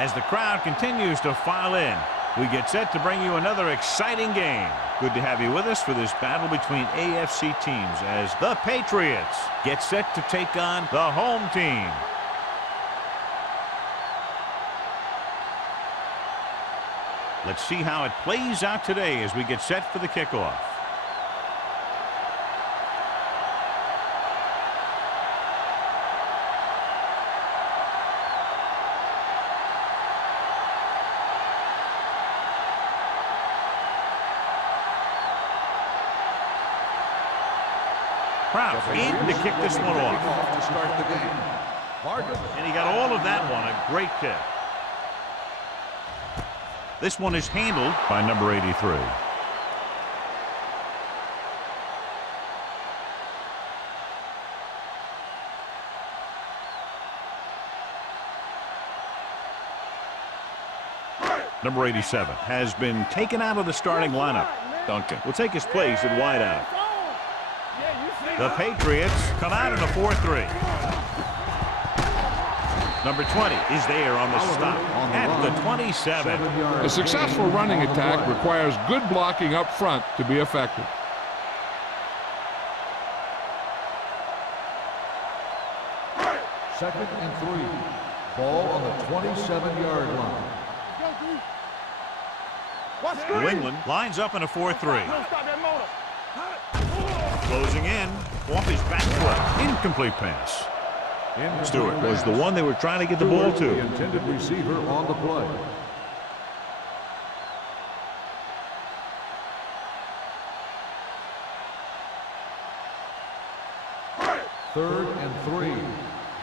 As the crowd continues to file in, we get set to bring you another exciting game. Good to have you with us for this battle between AFC teams as the Patriots get set to take on the home team. Let's see how it plays out today as we get set for the kickoff. Proud in to kick this one off. To start the game. And he got all of that one. A great kick. This one is handled by number 83. Number 87 has been taken out of the starting lineup. Duncan will take his place at wideout. The Patriots come out in a 4-3. Number 20 is there on the stop at the 27. A successful running attack requires good blocking up front to be effective. Second and 3. Ball on the 27-yard line. New England lines up in a 4-3. Closing in off his back foot. Incomplete pass. Stewart was the one they were trying to get the ball to. The intended receiver on the play. Third and 3.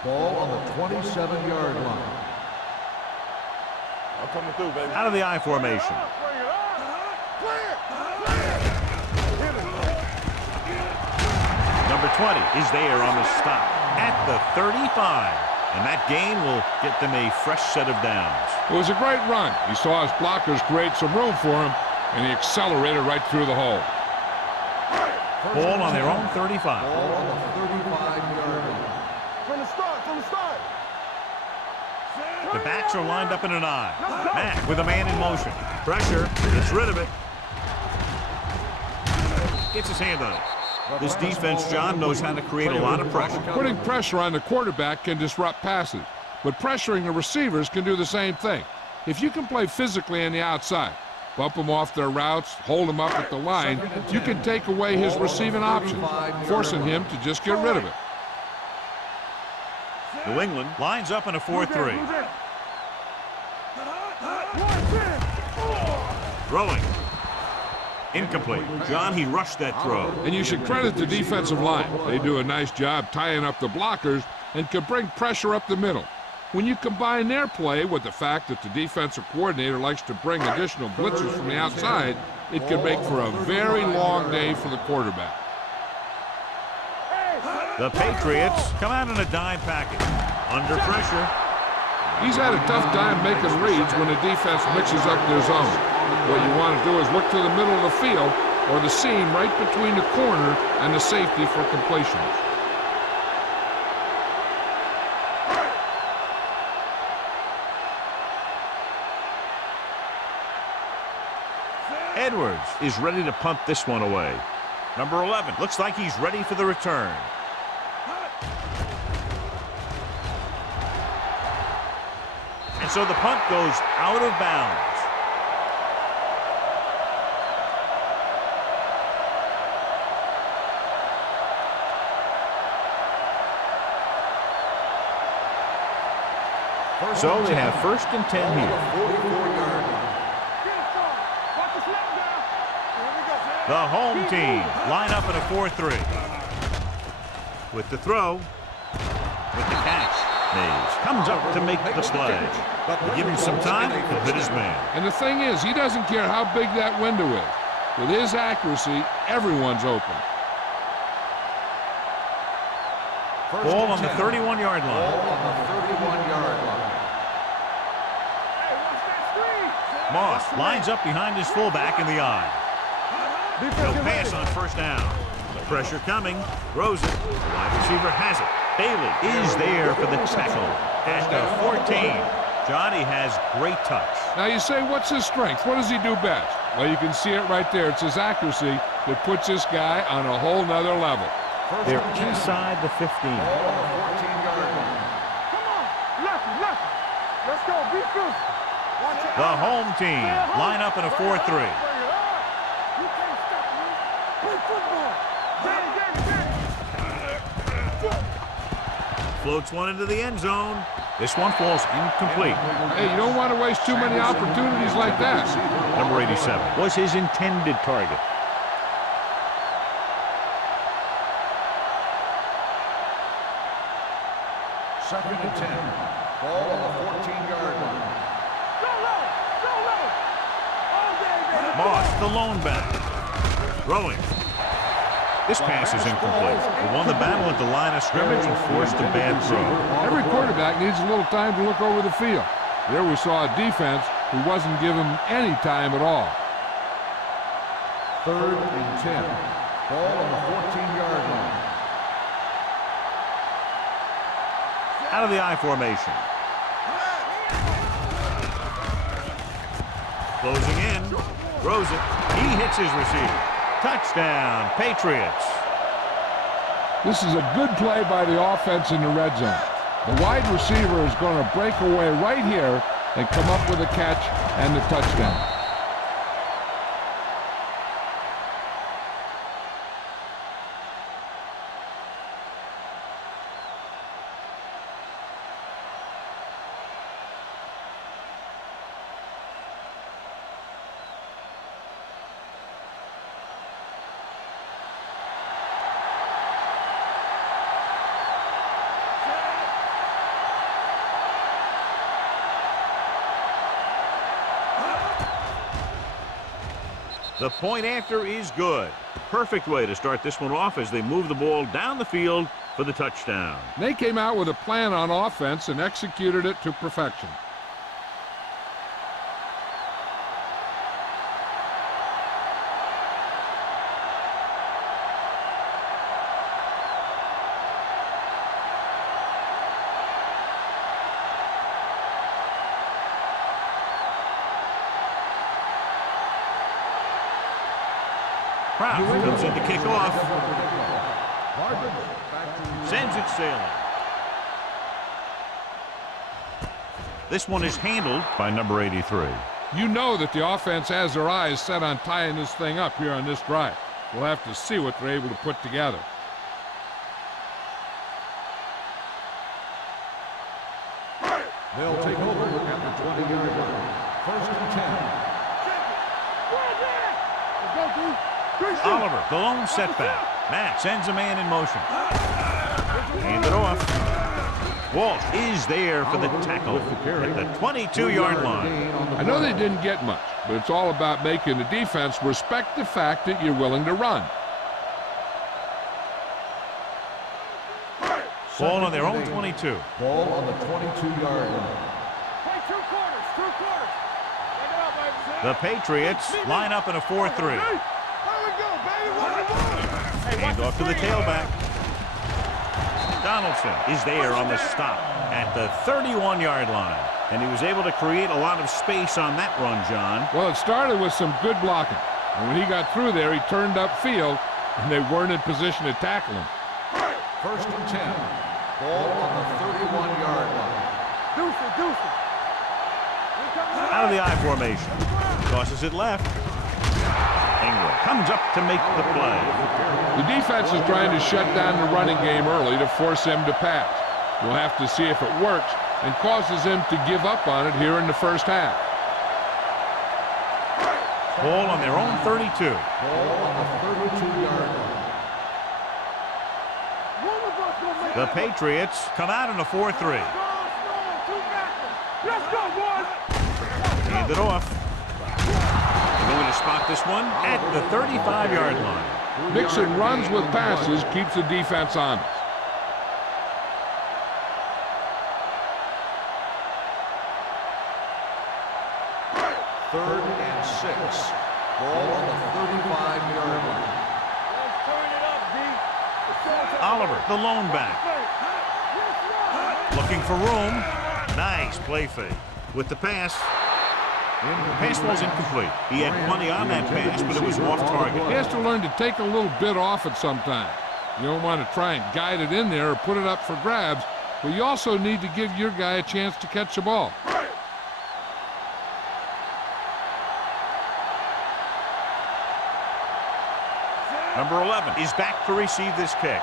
Ball on the 27-yard line. I'm coming through, baby. Out of the I formation. Number 20 is there on the stop at the 35. And that gain will get them a fresh set of downs. It was a great run. He saw his blockers create some room for him, and he accelerated right through the hole. Ball on their own 35. Ball on the 35-yard line. From the start. The backs are lined up in an I. Mack with a man in motion. Pressure, gets rid of it. Gets his hand on it. This defense, John, knows how to create a lot of pressure. Putting pressure on the quarterback can disrupt passes, but pressuring the receivers can do the same thing. If you can play physically on the outside, bump them off their routes, hold them up at the line, you can take away his receiving options, forcing him to just get rid of it. New England lines up in a 4-3. Throwing. Incomplete. John, he rushed that throw. And you should credit the defensive line. They do a nice job tying up the blockers and can bring pressure up the middle. When you combine their play with the fact that the defensive coordinator likes to bring additional blitzers from the outside, it can make for a very long day for the quarterback. The Patriots come out in a dime package. Under pressure. He's had a tough time making reads when the defense mixes up their zone. What you want to do is look to the middle of the field or the seam right between the corner and the safety for completion. Edwards is ready to punt this one away. Number 11 looks like he's ready for the return. And so the punt goes out of bounds. So they have 1st and 10 here. The home team line up in a 4-3. With the throw. With the catch. Mays comes up to make the play. Give him some time to hit his man. And the thing is, he doesn't care how big that window is. With his accuracy, everyone's open. Ball on the 31-yard line. Ball on the 31-yard line. Moss lines up behind his fullback in the I. He'll pass on 1st down. The pressure coming. Throws it. The wide receiver has it. Bailey is there for the tackle at the 14. Johnny has great touch. Now you say, what's his strength? What does he do best? Well, you can see it right there. It's his accuracy that puts this guy on a whole nother level. They're inside the 15. Ball on the 14-yard line. Come on. Left. Let's go. Be fierce. Watch it. The home team line up in a 4-3. Bring it up. You can't stop me. Play football. Floats one into the end zone. This one falls incomplete. Hey, you don't want to waste too many opportunities like that. Number 87 was his intended target. Second and 10. Ball on the 14-yard line. Go low. All day, baby. Moss, the lone back. Throwing. This pass is incomplete. He won the battle at the line of scrimmage and forced a bad throw. Every quarterback needs a little time to look over the field. There we saw a defense who wasn't given any time at all. Third and 10. Ball on the 14-yard line. Out of the I formation. Closing in. Throws it. He hits his receiver. Touchdown, Patriots. This is a good play by the offense in the red zone. The wide receiver is going to break away right here and come up with a catch and the touchdown. The point after is good. Perfect way to start this one off as they move the ball down the field for the touchdown. They came out with a plan on offense and executed it to perfection. Kraft comes in to kick off. Sends it sailing. This one is handled by number 83. You know that the offense has their eyes set on tying this thing up here on this drive. We'll have to see what they're able to put together. They'll take over at the 20-yard line. First and 10. Oliver, the lone setback. Matt sends a man in motion. Hand it off. Walsh is there for the tackle at the 22-yard line. I know they didn't get much, but it's all about making the defense respect the fact that you're willing to run. Ball on their own 22. Ball on the 22-yard line. Play two quarters. Take it out, baby. The Patriots line up in a 4-3. Hand off to the tailback. Donaldson is there on the stop at the 31-yard line. And he was able to create a lot of space on that run, John. Well, it started with some good blocking. And when he got through there, he turned upfield, and they weren't in position to tackle him. First and 10. Ball on the 31-yard line. Deuce it. Out of the I formation. Tosses it left. Ingram comes up to make the play. The defense is trying to shut down the running game early to force him to pass. We'll have to see if it works and causes him to give up on it here in the first half. Ball on their own 32. Ball on the 32-yard line. The Patriots come out in a 4-3. Let's go, boys. Hand it off. They're going to spot this one at the 35-yard line. Mixing runs with passes keeps the defense honest. Third and 6. Ball on the 35-yard line. Let's turn it up, D. Oliver, the lone back. Looking for room. Nice play fake. With the pass. The pass was incomplete. He had plenty on that pass, but it was off target. He has to learn to take a little bit off it sometime. You don't want to try and guide it in there or put it up for grabs, but you also need to give your guy a chance to catch the ball. Number 11 is back to receive this kick.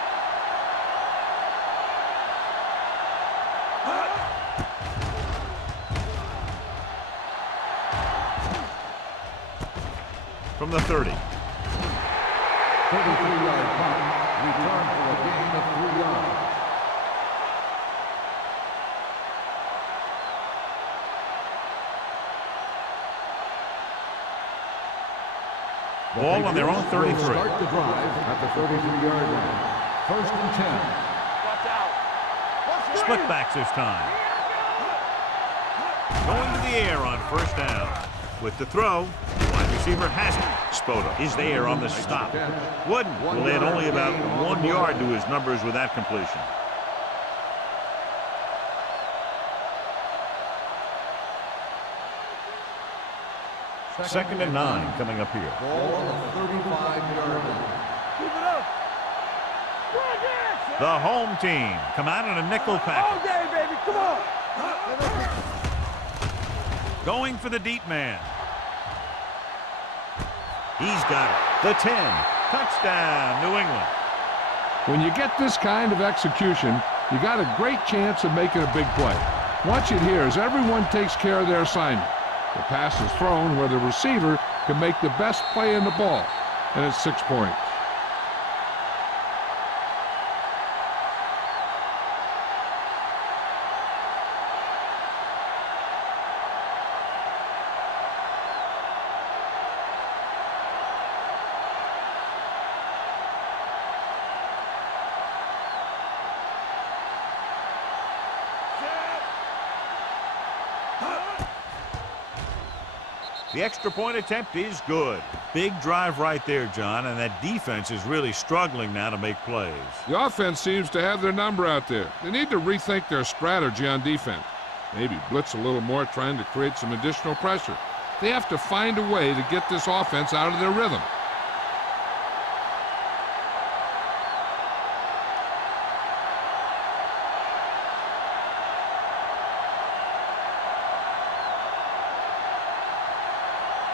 From the 30. 33-yard punt, return for a gain of 3 yards. Ball on their own 33. Start the drive at the 33-yard line. First and 10. Watch out. Split backs this time. Going to the air on first down. With the throw, wide receiver has it. Spota is there on the stop. Wooden will add only about 1 yard to his numbers with that completion. Second and 9 coming up here. Ball on the 35-yard line. Keep it up. The home team come out in a nickel All package. day, baby. Come on. Going for the deep man. He's got it. The 10. Touchdown, New England. When you get this kind of execution, you got a great chance of making a big play. Watch it here as everyone takes care of their assignment. The pass is thrown where the receiver can make the best play in the ball, and it's 6 points. The extra point attempt is good. Big drive right there, John, and that defense is really struggling now to make plays. The offense seems to have their number out there. They need to rethink their strategy on defense. Maybe blitz a little more, trying to create some additional pressure. They have to find a way to get this offense out of their rhythm.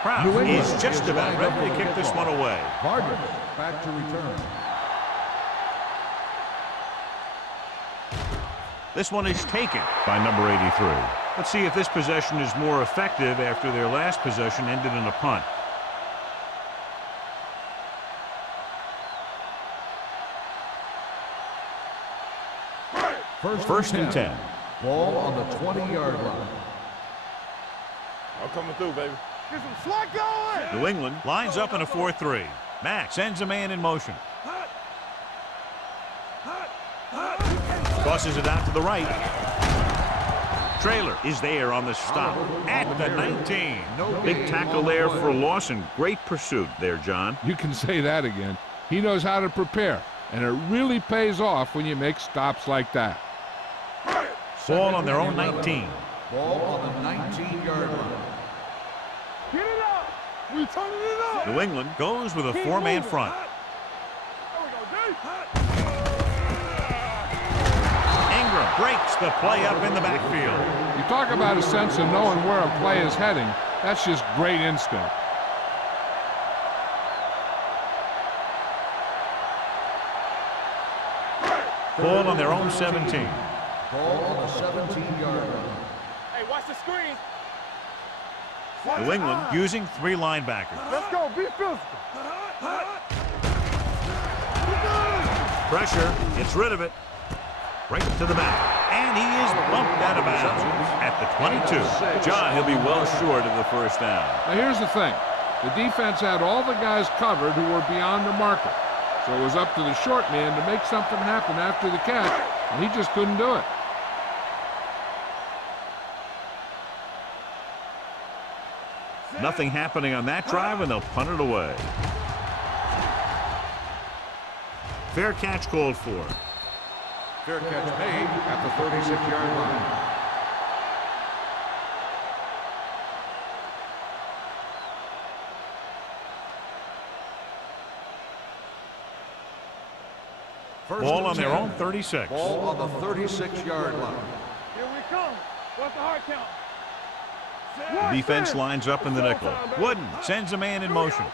Kraft is just about ready to kick this one away. Vargas back to return. This one is taken by number 83. Let's see if this possession is more effective after their last possession ended in a punt. First and 10. Ball on the 20-yard line. I'm coming through, baby. Get some slot going. New England lines up in a 4-3. Mack sends a man in motion. Tosses it out to the right. Trailer is there on the stop at the 19. Big tackle there for Lawson. Great pursuit there, John. You can say that again. He knows how to prepare, and it really pays off when you make stops like that. Ball on their own 19. Ball on the 19-yard line. Get it up. We turning it up. New England goes with a four-man front. There we go, Dave. Ingram breaks the play up in the backfield. You talk about a sense of knowing where a play is heading. That's just great instinct. Ball on their own 17. Ball on the 17-yard line. Hey, watch the screen. New England using three linebackers. Let's go. Be physical. Pressure, gets rid of it. Right to the back. And he is bumped out of bounds at the 22. John, he'll be well short of the first down. Now here's the thing. The defense had all the guys covered who were beyond the marker. So it was up to the short man to make something happen after the catch, and he just couldn't do it. Nothing happening on that drive, and they'll punt it away. Fair catch called for. Fair catch made at the 36-yard line. Ball on their own 36. Ball on the 36-yard line. Here we come. What's the hard count? The defense lines up in the nickel. Wooden sends a man in motion.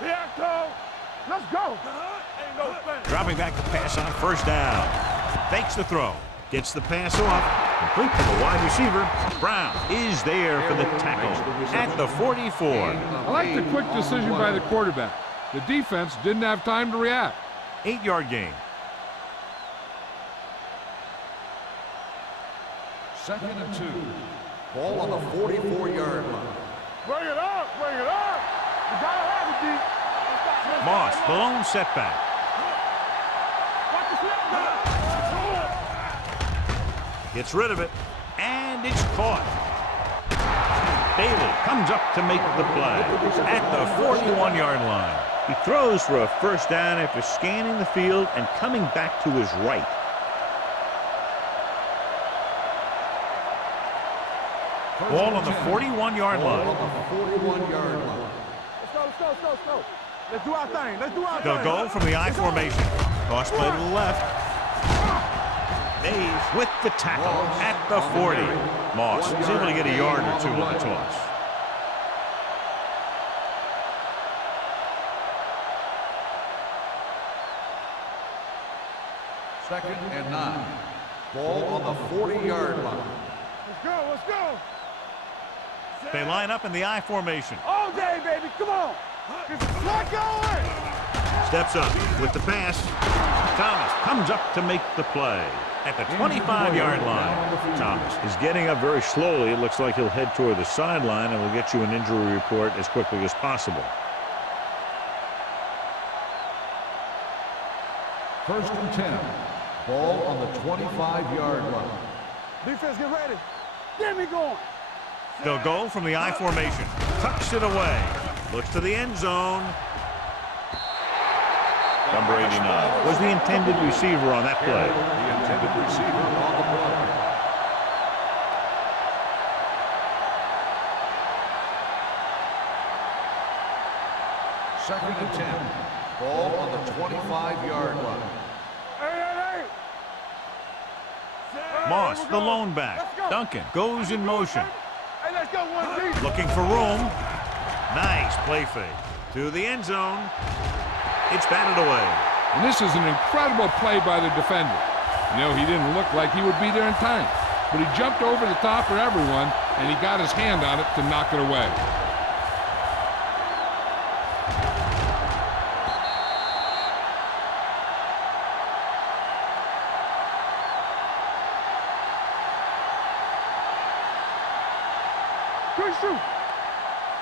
Let's go. Ain't no thing. Dropping back to pass on first down. Fakes the throw. Gets the pass off. Complete to the wide receiver. Brown is there for the tackle at the 44. I like the quick decision by the quarterback. The defense didn't have time to react. 8-yard gain. Second and 2. Ball on the 44-yard line. Bring it up. Bring it up. You gotta have it, D. Moss, the lone setback. Watch the slip now. Gets rid of it, and it's caught. Bailey comes up to make the play at the 41-yard line. He throws for a first down after scanning the field and coming back to his right. Ball on the 41-yard line. On the 41-yard line. Let's go. Let's do our thing. They'll go from the I formation. Toss play to the left. Mays with the tackle at the 40. Moss is able to get a yard or two on the toss. Second and 9. Ball on the 40-yard line. Let's go. They line up in the I formation. All day, baby. Come on. Not going. Steps up with the pass. Thomas comes up to make the play at the 25-yard line. Thomas is getting up very slowly. It looks like he'll head toward the sideline, and we'll get you an injury report as quickly as possible. First and 10. Ball on the 25-yard line. Defense, get ready. Get me going. They'll go from the I formation. Tucks it away. Looks to the end zone. Number 89 was the intended receiver on that play. The intended receiver on the play. Second and 10. Ball on the 25-yard line. Hey. Moss, the lone back. Duncan goes in motion. Hey, let's go one deep. Looking for room. Nice play fake. To the end zone. It's batted away. And this is an incredible play by the defender. You know, he didn't look like he would be there in time, but he jumped over the top of everyone, and he got his hand on it to knock it away.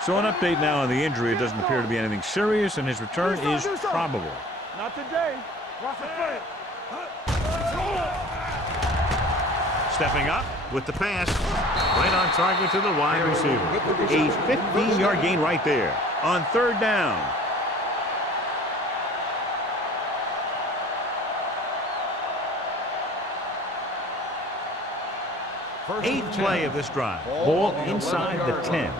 So an update now on the injury. It doesn't appear to be anything serious, and his return is probable. Not today. Watch the play. Stepping up with the pass. Right on target to the wide receiver. A 15-yard gain right there on third down. Eighth play of this drive. Ball inside the 10.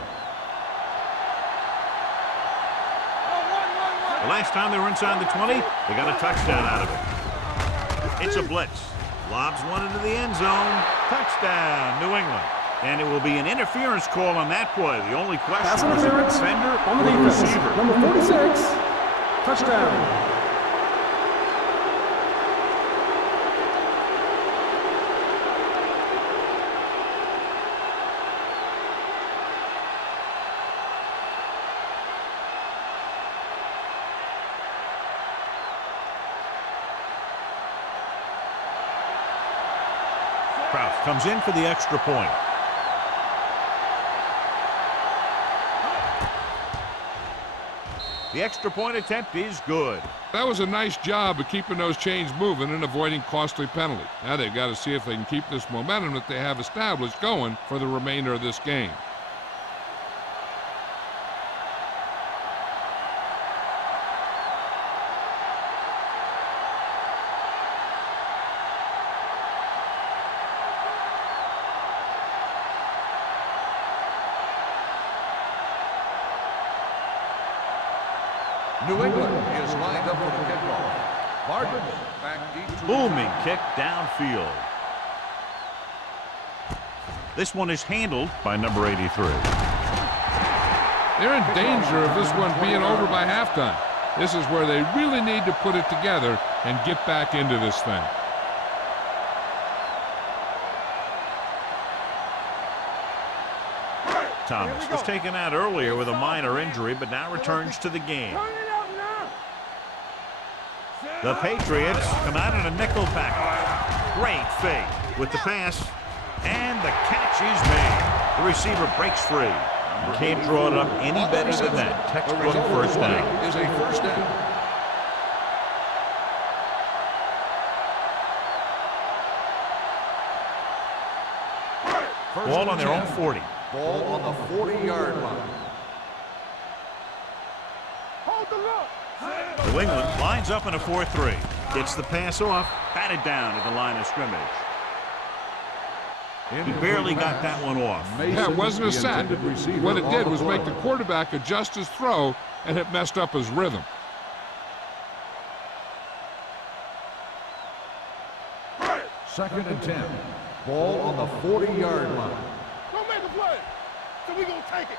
The last time they were inside the 20, they got a touchdown out of it. It's a blitz. Lobs one into the end zone. Touchdown, New England. And it will be an interference call on that play. The only question is the defender on the or the defense. receiver. Number 46, touchdown. Kraus comes in for the extra point. The extra point attempt is good. That was a nice job of keeping those chains moving and avoiding costly penalties. Now they've got to see if they can keep this momentum that they have established going for the remainder of this game. New England is lined up for the kickoff. Vargas Booming kick downfield. This one is handled by number 83. They're in danger of this one being over by halftime. This is where they really need to put it together and get back into this thing. Thomas was taken out earlier with a minor injury, but now returns to the game. The Patriots come out in a nickel package. Great fake with the pass, and the catch is made. The receiver breaks free. You can't draw it up any better than that. Textbook first down. Is a first down. Ball on their own 40. Ball on the 40-yard line. Hold the look. New England lines up in a 4-3. Gets the pass off, batted down at the line of scrimmage. He barely got that one off. Yeah, it wasn't a sack. What it did was make the quarterback adjust his throw, and it messed up his rhythm. Second and 10. Ball on the 40-yard line. Don't make a play. So we gonna take it.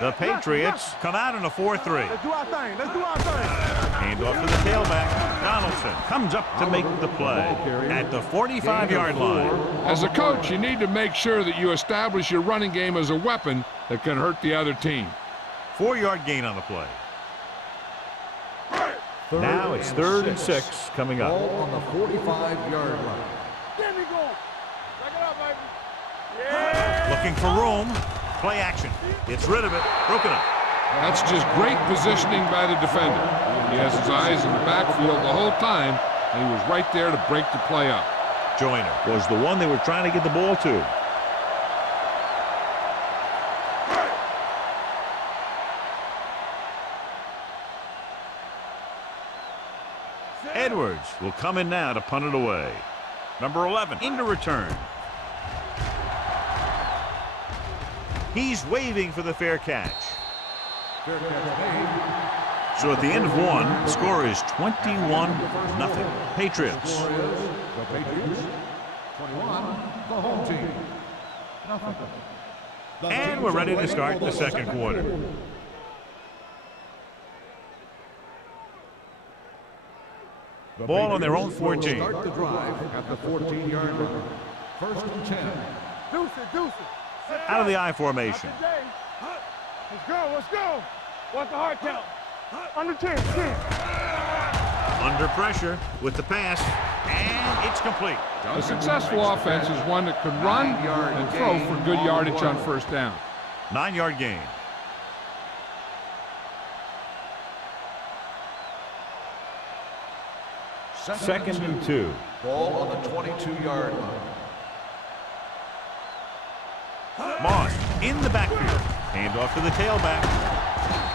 The Patriots come out in a 4-3. Let's do our thing. Let's do our thing. Hand off to the tailback. Donaldson comes up to make the play at the 45-yard line. As a coach, you need to make sure that you establish your running game as a weapon that can hurt the other team. 4-yard gain on the play. Now it's 3rd and 6 coming up. Ball on the 45-yard line. There we go. Check it out, baby. Yeah. Looking for room. Play action. Gets rid of it. Broken up. That's just great positioning by the defender. He has his eyes in the backfield the whole time, and he was right there to break the play up. Joyner was the one they were trying to get the ball to. Edwards will come in now to punt it away. Number 11 into return. He's waving for the fair catch. Fair catch made. So at the end of one, the score is 21-0. Patriots. Score is the Patriots 21, the home team nothing. And we're ready to start the second quarter. Ball on their own 14. Start the drive at the 14-yard line. First and 10. Deuce it. Out of the I formation. Let's go. What's the hard count? Under 10. Under pressure with the pass, and it's complete. A successful offense is one that can run and throw for good yardage on first down. 9-yard gain. Second and 2. Ball on the 22-yard line. Moss in the backfield. Hand off to the tailback.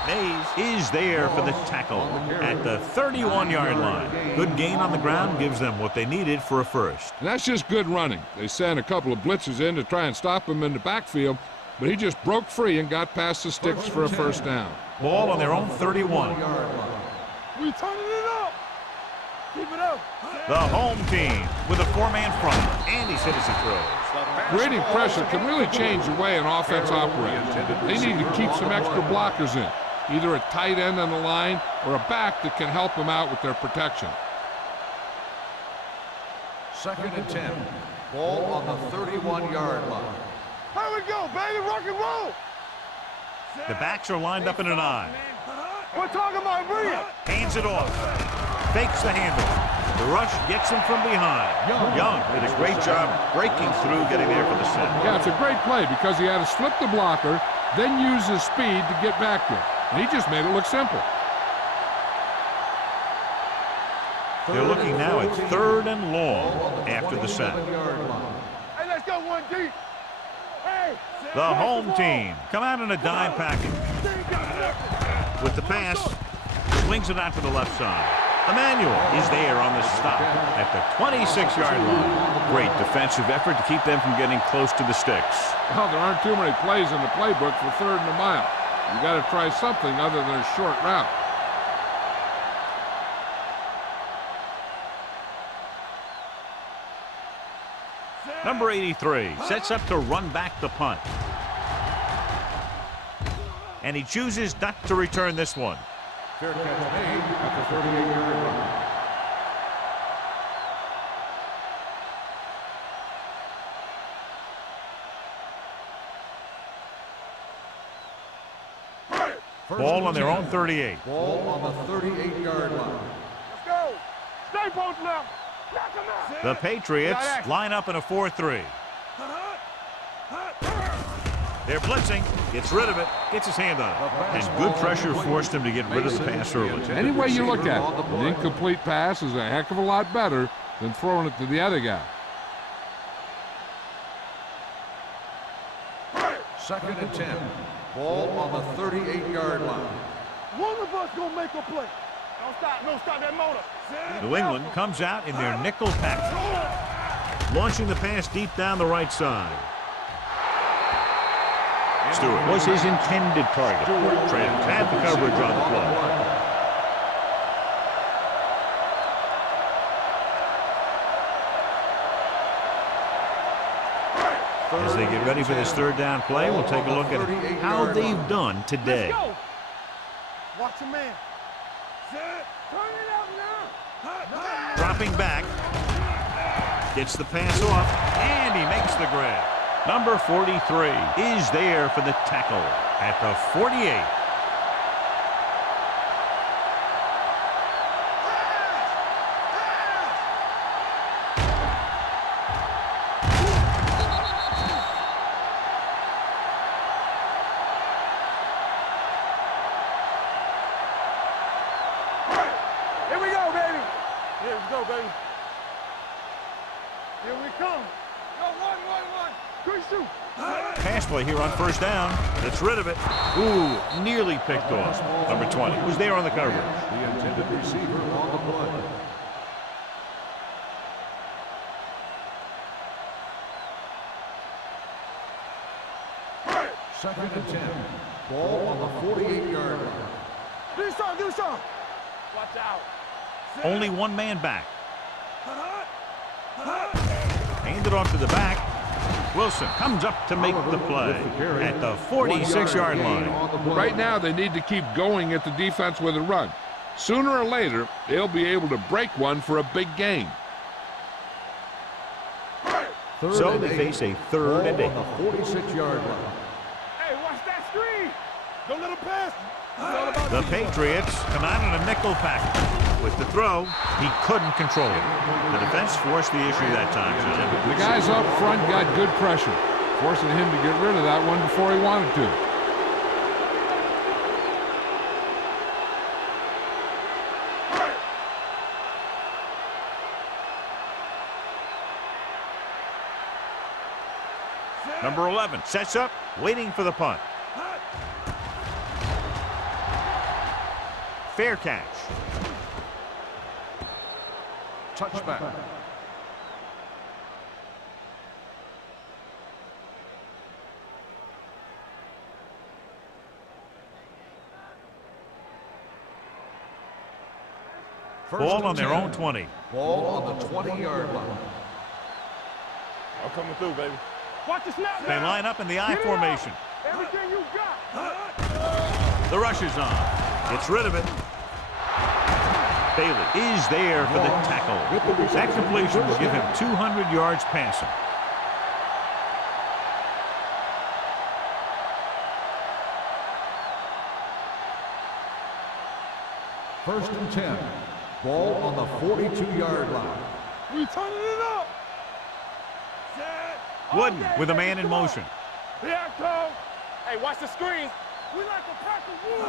Mays is there for the tackle at the 31-yard line. Good gain on the ground gives them what they needed for a first. And that's just good running. They sent a couple of blitzes in to try and stop him in the backfield, but he just broke free and got past the sticks for a first down. Ball on their own 31. We turning it up. Keep it up. The home team with a 4-man front. And he his throws. Creating pressure can really change the way an offense operates. They need to keep some extra blockers in, either a tight end on the line or a back that can help them out with their protection. Second and 10. Ball on the 31-yard line. Here we go, baby. Rock and roll. The backs are lined up in an I. We're talking about Bria. Hands it off. Fakes the handle. The rush gets him from behind. Young did a great job breaking through, getting there for the set. Yeah, it's a great play because he had to slip the blocker, then use his speed to get back there. And he just made it look simple. They're looking now at 3rd and long after the set. Hey, let's go one deep. Hey. The home team come out in a dime package. With the pass, swings it out to the left side. Emmanuel is there on the stop at the 26-yard line. Great defensive effort to keep them from getting close to the sticks. Well, there aren't too many plays in the playbook for 3rd and a mile. You got to try something other than a short route. Number 83 sets up to run back the punt. And he chooses not to return this one. Fair catch made at the 38-yard line. Ball on their own 38. Ball on the 38-yard line. Let's go. Stay both left. Knock him out. The Patriots line up in a 4-3. They're blitzing, gets rid of it, gets his hand on it. And good pressure forced him to get rid of the pass early. Any way you look at it, an incomplete pass is a heck of a lot better than throwing it to the other guy. 2nd and 10. Ball on the 38-yard line. One of us gonna make a play. Don't stop that motor. New England comes out in their nickel package, launching the pass deep down the right side. Stewart was his intended target. Trent had the coverage on the play. As they get ready for this 3rd down play, we'll take a look at how they've done today. Watch your man. Turn it out now. Dropping back, gets the pass off, and he makes the grab. Number 43 is there for the tackle at the 48. Here we go, baby. Here we go, baby. Here we come. Go, one. Good shoot. Pass play here on 1st down. Gets rid of it. Ooh, nearly picked off. Number 20 was there on the coverage. The intended receiver on the play. Second and 10. Ball on the 48-yard line. Do something. Watch out. Only one man back. Handed off to the back. Wilson comes up to make the play at the 46-yard line. Right now, they need to keep going at the defense with a run. Sooner or later, they'll be able to break one for a big gain. So they face a 3rd and 8. On the 46-yard line. Hey, watch that screen. Don't let him pass. The Patriots come out in a nickel package. With the throw, he couldn't control it. The defense forced the issue that time. The guys up front got good pressure, forcing him to get rid of that one before he wanted to. Number 11 sets up, waiting for the punt. Fair catch. Touchback. Ball on their own 20. Ball on the 20-yard line. I'm coming through, baby. Watch the snap. They line up in the I formation. Everything you got. The rush is on. Gets rid of it. Bailey is there for the tackle. That completion will give him 200 yards passing. First and 10. Ball on the 42-yard line. We turning it up. Wooden with a man in motion. Here I come. Hey, watch the screen. We like a pack of wood.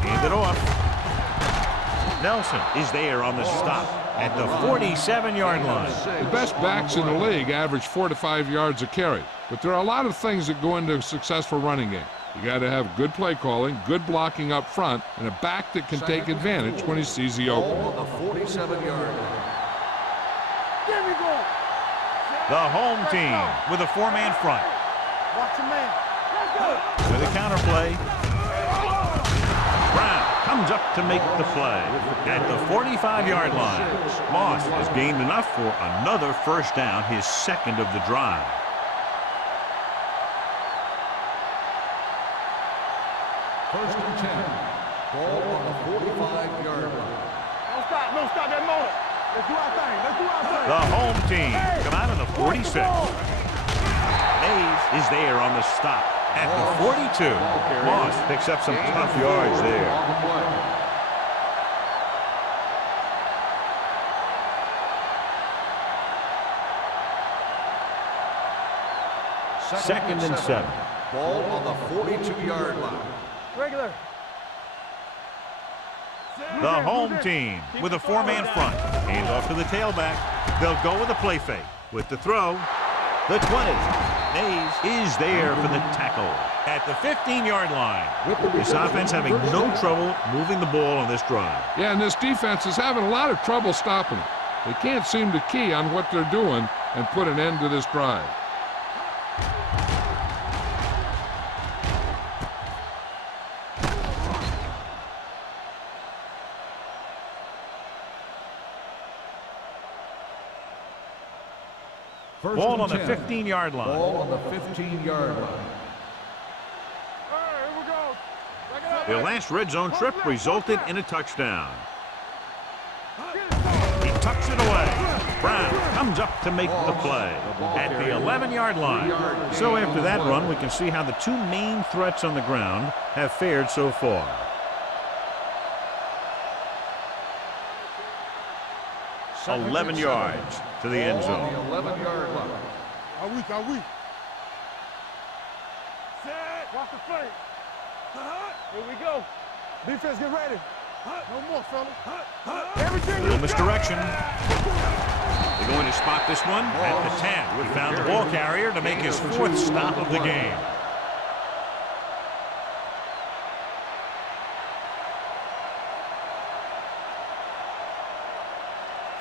Hand it off. Nelson is there on the stop at the 47-yard line. The best backs in the league average 4 to 5 yards a carry, but there are a lot of things that go into a successful running game. You got to have good play calling, good blocking up front, and a back that can take advantage when he sees the opening. On the 47-yard line. There we go. The home team with a 4-man front. Watch your man. Let's go. With a counterplay. Brown comes up to make the play at the 45-yard line. Moss has gained enough for another first down, his second of the drive. First and 10. Ball on the 45-yard line. Don't stop that motor. Let's do our thing. Let's do our thing. The home team come out on the 46. Mays is there on the stop at the 42. Moss picks up some tough yards there. Second and 7. Ball on the 42-yard line. Regular. The home team with a four-man front. Hand off to the tailback. They'll go with a play fake. With the throw, the 20. Mays is there for the tackle at the 15-yard line. This offense having no trouble moving the ball on this drive. Yeah, and this defense is having a lot of trouble stopping it. They can't seem to key on what they're doing and put an end to this drive. Ball on the 15-yard line. Ball on the 15-yard line. All right, here we go. Back it up. Their last red zone trip resulted in a touchdown. He tucks it away. Brown comes up to make the play at the 11-yard line. So after that run, we can see how the two main threats on the ground have fared so far. Second 11 and yards to the end Ball on zone. the 11-yard line. Are we? Set. Watch the play. Here we go. Defense, get ready. No more, fellas. Everything. Little misdirection. They're going to spot this one at the 10. We found the ball carrier to make his fourth stop of the game.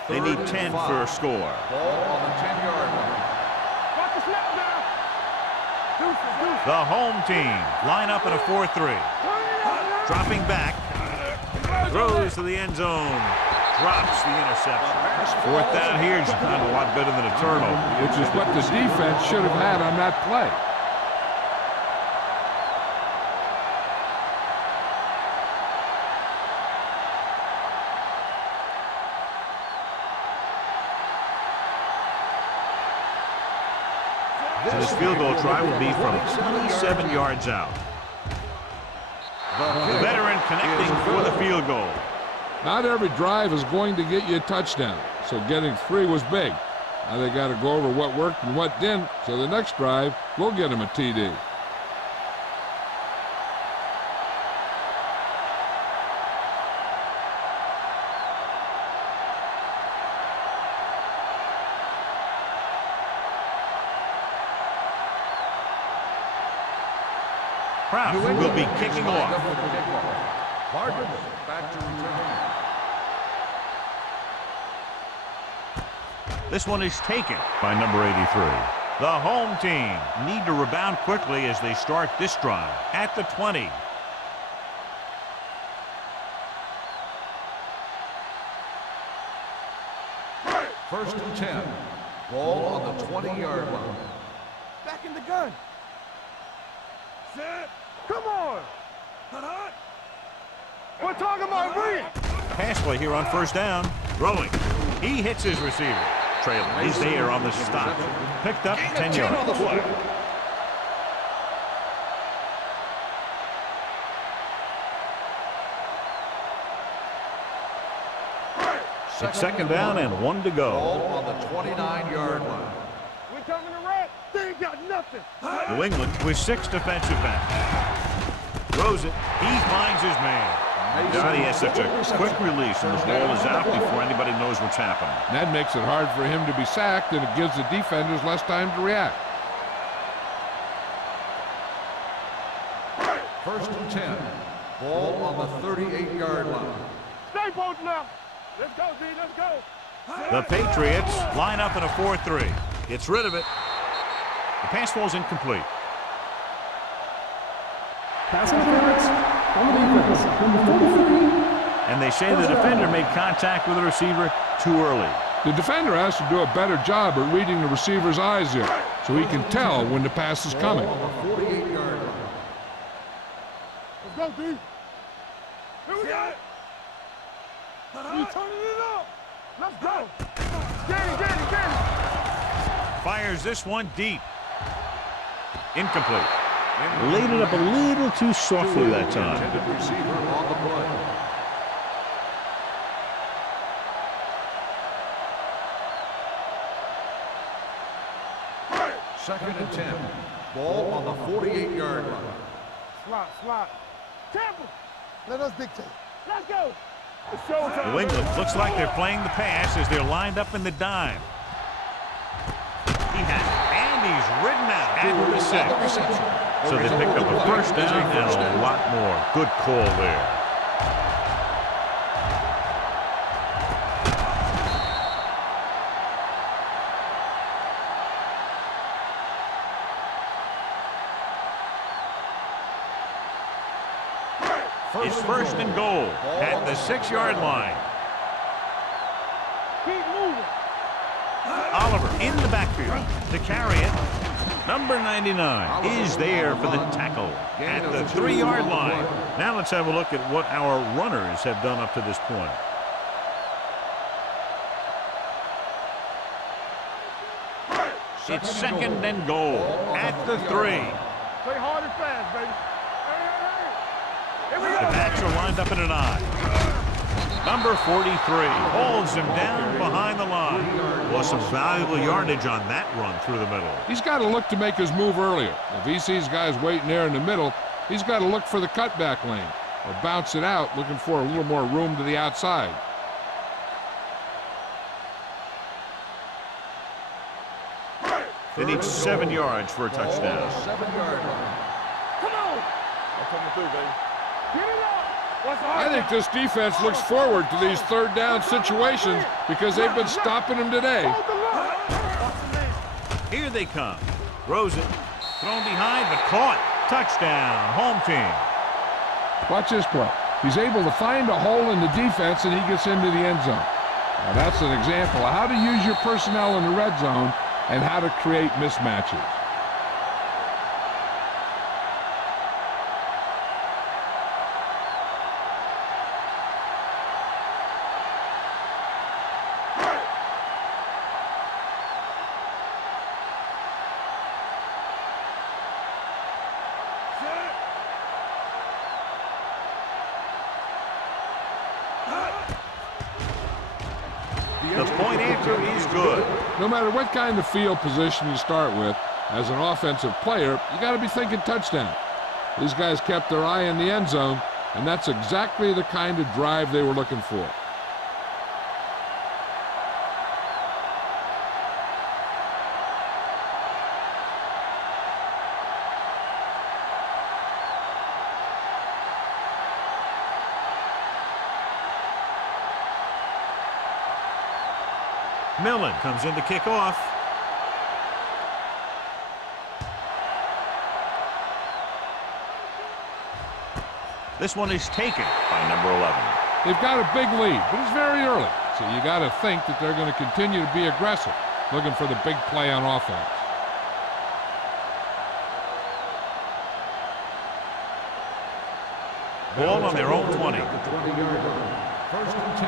They need 10 for a score. Ball on the 10-yard line. Watch the snap now. Deuces. The home team line up in a 4-3. Dropping back. Throws to the end zone. Drops the interception. Fourth down here is not a lot better than a turnover. Which is what the defense should have had on that play. So this field goal try will be from 27 yards out. The veteran connecting for the field goal. Not every drive is going to get you a touchdown, so getting 3 was big. Now they got to go over what worked and what didn't, so the next drive will get them a TD. Kraft will be kicking off. Barton back to return. This one is taken by number 83. The home team need to rebound quickly as they start this drive at the 20. First and 10. Ball on the 20-yard line. Back in the gun. Set. Come on. We're talking about read. Pass play here on first down. Throwing. He hits his receiver. Trailer. He's there on the stop. Picked up 10 yards. on the play. It's second down and 1 to go. Ball on the 29-yard line. We're coming to red. They ain't got nothing. New England with 6 defensive backs. Throws it. He finds his man. God, he has such a quick release, and the ball is out before anybody knows what's happening. That makes it hard for him to be sacked, and it gives the defenders less time to react. First and 10. Ball on the 38-yard line. Stay both now. Let's go, D. Let's go. The Patriots line up in a 4-3. Gets rid of it. The pass ball is incomplete. Pass interference. On the defense, number 43. And they say the defender made contact with the receiver too early. The defender has to do a better job at reading the receiver's eyes here, so he can tell when the pass is coming. Ball on the 48-yard line. Let's go, D. Here we go. We turning it up. Let's go. Get it. Fires this one deep. Incomplete. Laid it up a little too softly that time. Intended receiver on the play. Second and 10. Ball on the 48-yard line. Slot. Tampa. Let us dictate. Let's go. It's showtime. New England looks like they're playing the pass as they're lined up in the dime. He has it, and he's ridden out at the 6. So they picked up a first down and a lot more. Good call there. It's first and goal at the 6-yard line. Keep moving. Oliver in the backfield to carry it. Number 99 is there for the tackle at the 3-yard line. Now let's have a look at what our runners have done up to this point. It's second and goal at the 3. Play hard and fast, baby. Here we The go. backs are lined up in an I. Number 43 holds him down behind the line. Was some valuable yardage on that run through the middle. He's got to look to make his move earlier. If he sees guys waiting there in the middle, he's got to look for the cutback lane or bounce it out, looking for a little more room to the outside. They need 7 yards for a touchdown. 7-yard line. Come on. I'm coming through, baby. Get it up. What's the I think this defense looks forward to these third down situations because they've been stopping them today. Hold the line. Here they come. Throws it. Thrown behind, but caught. Touchdown. Home team. Watch this play. He's able to find a hole in the defense and he gets into the end zone. Now that's an example of how to use your personnel in the red zone and how to create mismatches. The point answer is good. No matter what kind of field position you start with, as an offensive player, you got to be thinking touchdown. These guys kept their eye in the end zone, and that's exactly the kind of drive they were looking for. Millen comes in to kick off. This one is taken by number 11. They've got a big lead, but it's very early, so you got to think that they're going to continue to be aggressive, looking for the big play on offense. Ball on their own 20. The 20-yard line. First and 10.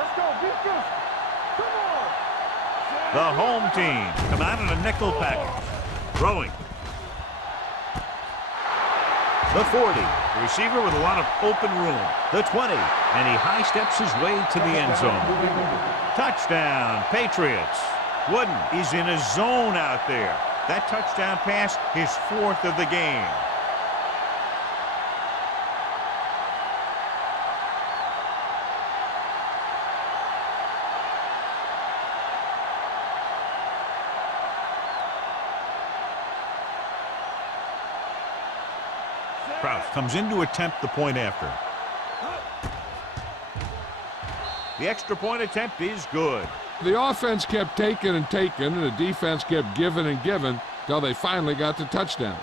Let's go. Beat this. Come on. The home team come out in a nickel package. Throwing. The 40. The receiver with a lot of open room. The 20. And he high steps his way to the end zone. Touchdown, Patriots. Wooden is in a zone out there. That touchdown pass, his 4th of the game. Kraus comes in to attempt the point after. The extra point attempt is good. The offense kept taking and taking, and the defense kept giving and giving till they finally got the touchdown.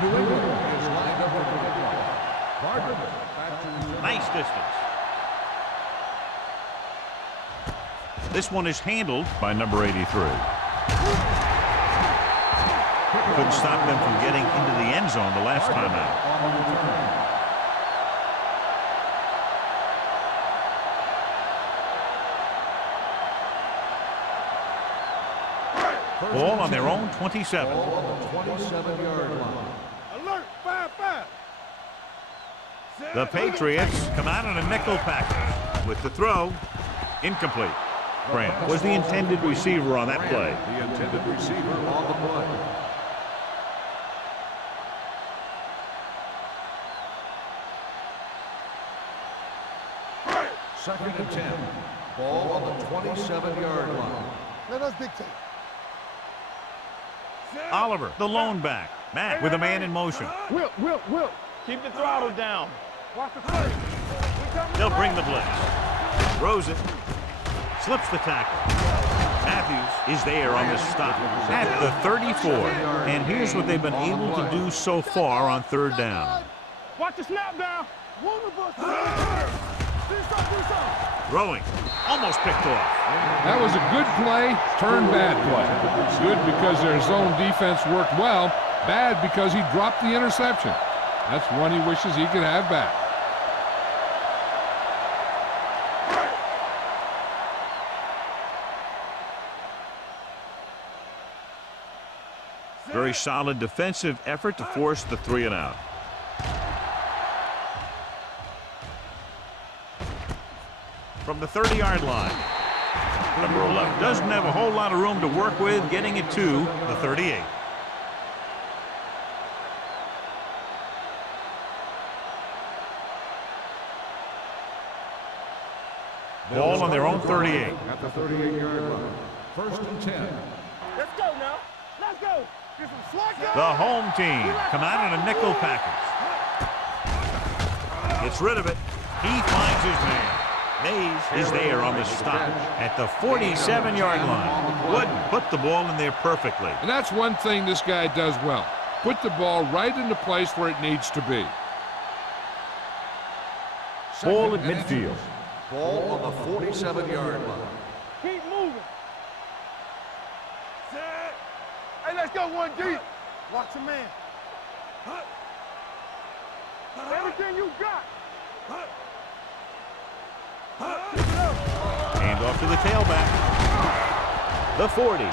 New England is lined up for the kickoff. Gardner back to reserve. Nice distance. This one is handled by number 83. Couldn't stop them from getting into the end zone the last time out. Ball on their own 27. Ball on the 27-yard line. Alert, 5-5. The Patriots come out in a nickel package with the throw. Incomplete. Grant was the intended receiver on that play. The intended receiver on the play. Second and 10. Ball on the 27-yard line. Let us dictate. Oliver, the lone back. Matt with a man in motion. Will. Keep the throttle down. Watch the play. They'll bring the blitz. Throws it. Slips the tackle. Matthews is there on the stop at the 34. And here's what they've been able to do so far on third down. Watch the snap down. One of us. Throwing. Almost picked off. That was a good play, turned bad play. Good because their zone defense worked well. Bad because he dropped the interception. That's one he wishes he could have back. Very solid defensive effort to force the 3 and out. From the 30-yard line, number 11 doesn't have a whole lot of room to work with, getting it to the 38. Ball on their own 38. At the 38-yard line. First and 10. Let's go now. Let's go. Get some slack. The home team come out in a nickel package. Gets rid of it. He finds his man. Mays is there on the stop at the 47-yard line. Wooden put the ball in there perfectly. And that's one thing this guy does well. Put the ball right in the place where it needs to be. Ball at midfield. Ball on the 47-yard line. Keep moving. Hey, let's go one deep. Watch the man. Everything you got. Hand off to the tailback. The 40.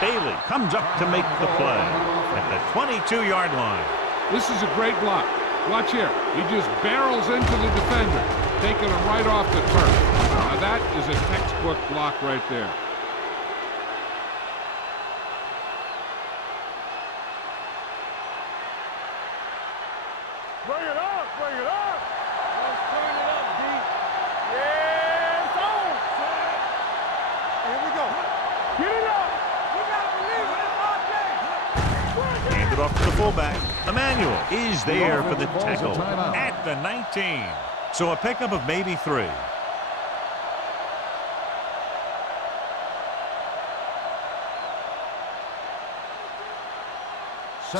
Bailey comes up to make the play at the 22-yard line. This is a great block. Watch here. He just barrels into the defender, taking him right off the turf. Now that is a textbook block right there. Bring it up, bring it up. Let's turn it up, D. Yeah, it's on. Here we go. Get it up. We got to believe it. It's our day. Hand it off to the fullback. Emmanuel is there for the tackle at the 19. So a pickup of maybe 3.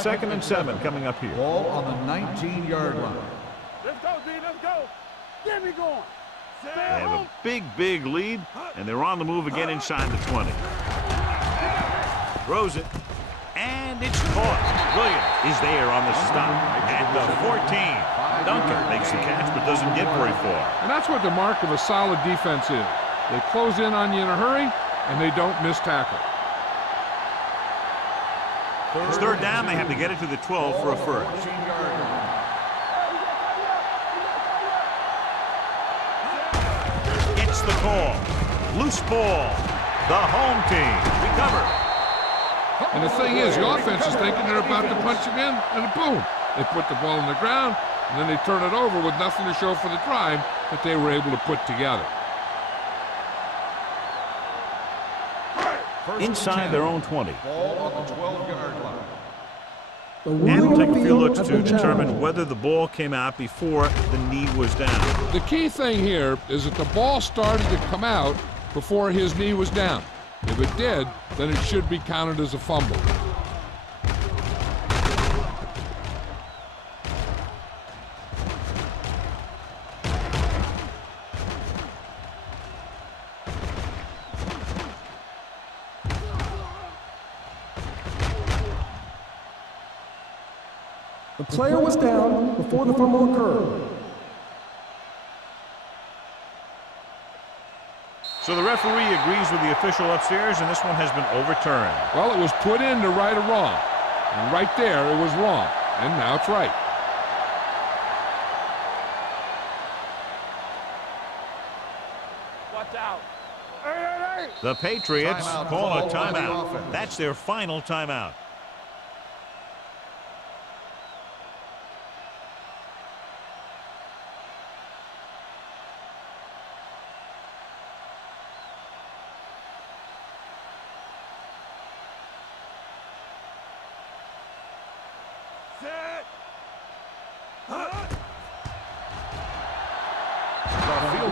Second and 7 coming up here. Ball on the 19-yard line. Let's go, D. Let's go. Get me going. They have a big lead, and they're on the move again inside the 20. Throws it, and it's caught. Williams is there on the stop at the 14. Duncan makes the catch but doesn't get very far. And that's what the mark of a solid defense is. They close in on you in a hurry, and they don't miss tackle. It's third down. They have to get it to the 12 for a first. It's the call. Loose ball. The home team recover. And the thing is, the offense is thinking they're about to punch him in, and boom, they put the ball on the ground, and then they turn it over with nothing to show for the drive that they were able to put together. Inside their own 20. Ball on the 12-yard line. And we'll take a few looks to determine whether the ball came out before the knee was down. The key thing here is that the ball started to come out before his knee was down. If it did, then it should be counted as a fumble. The player was down before the fumble occurred. So the referee agrees with the official upstairs, and this one has been overturned. Well, it was put in to right a wrong. And right there, it was wrong. And now it's right. Watch out. The Patriots Timeout call a called by the timeout. offense. That's their final timeout. Set.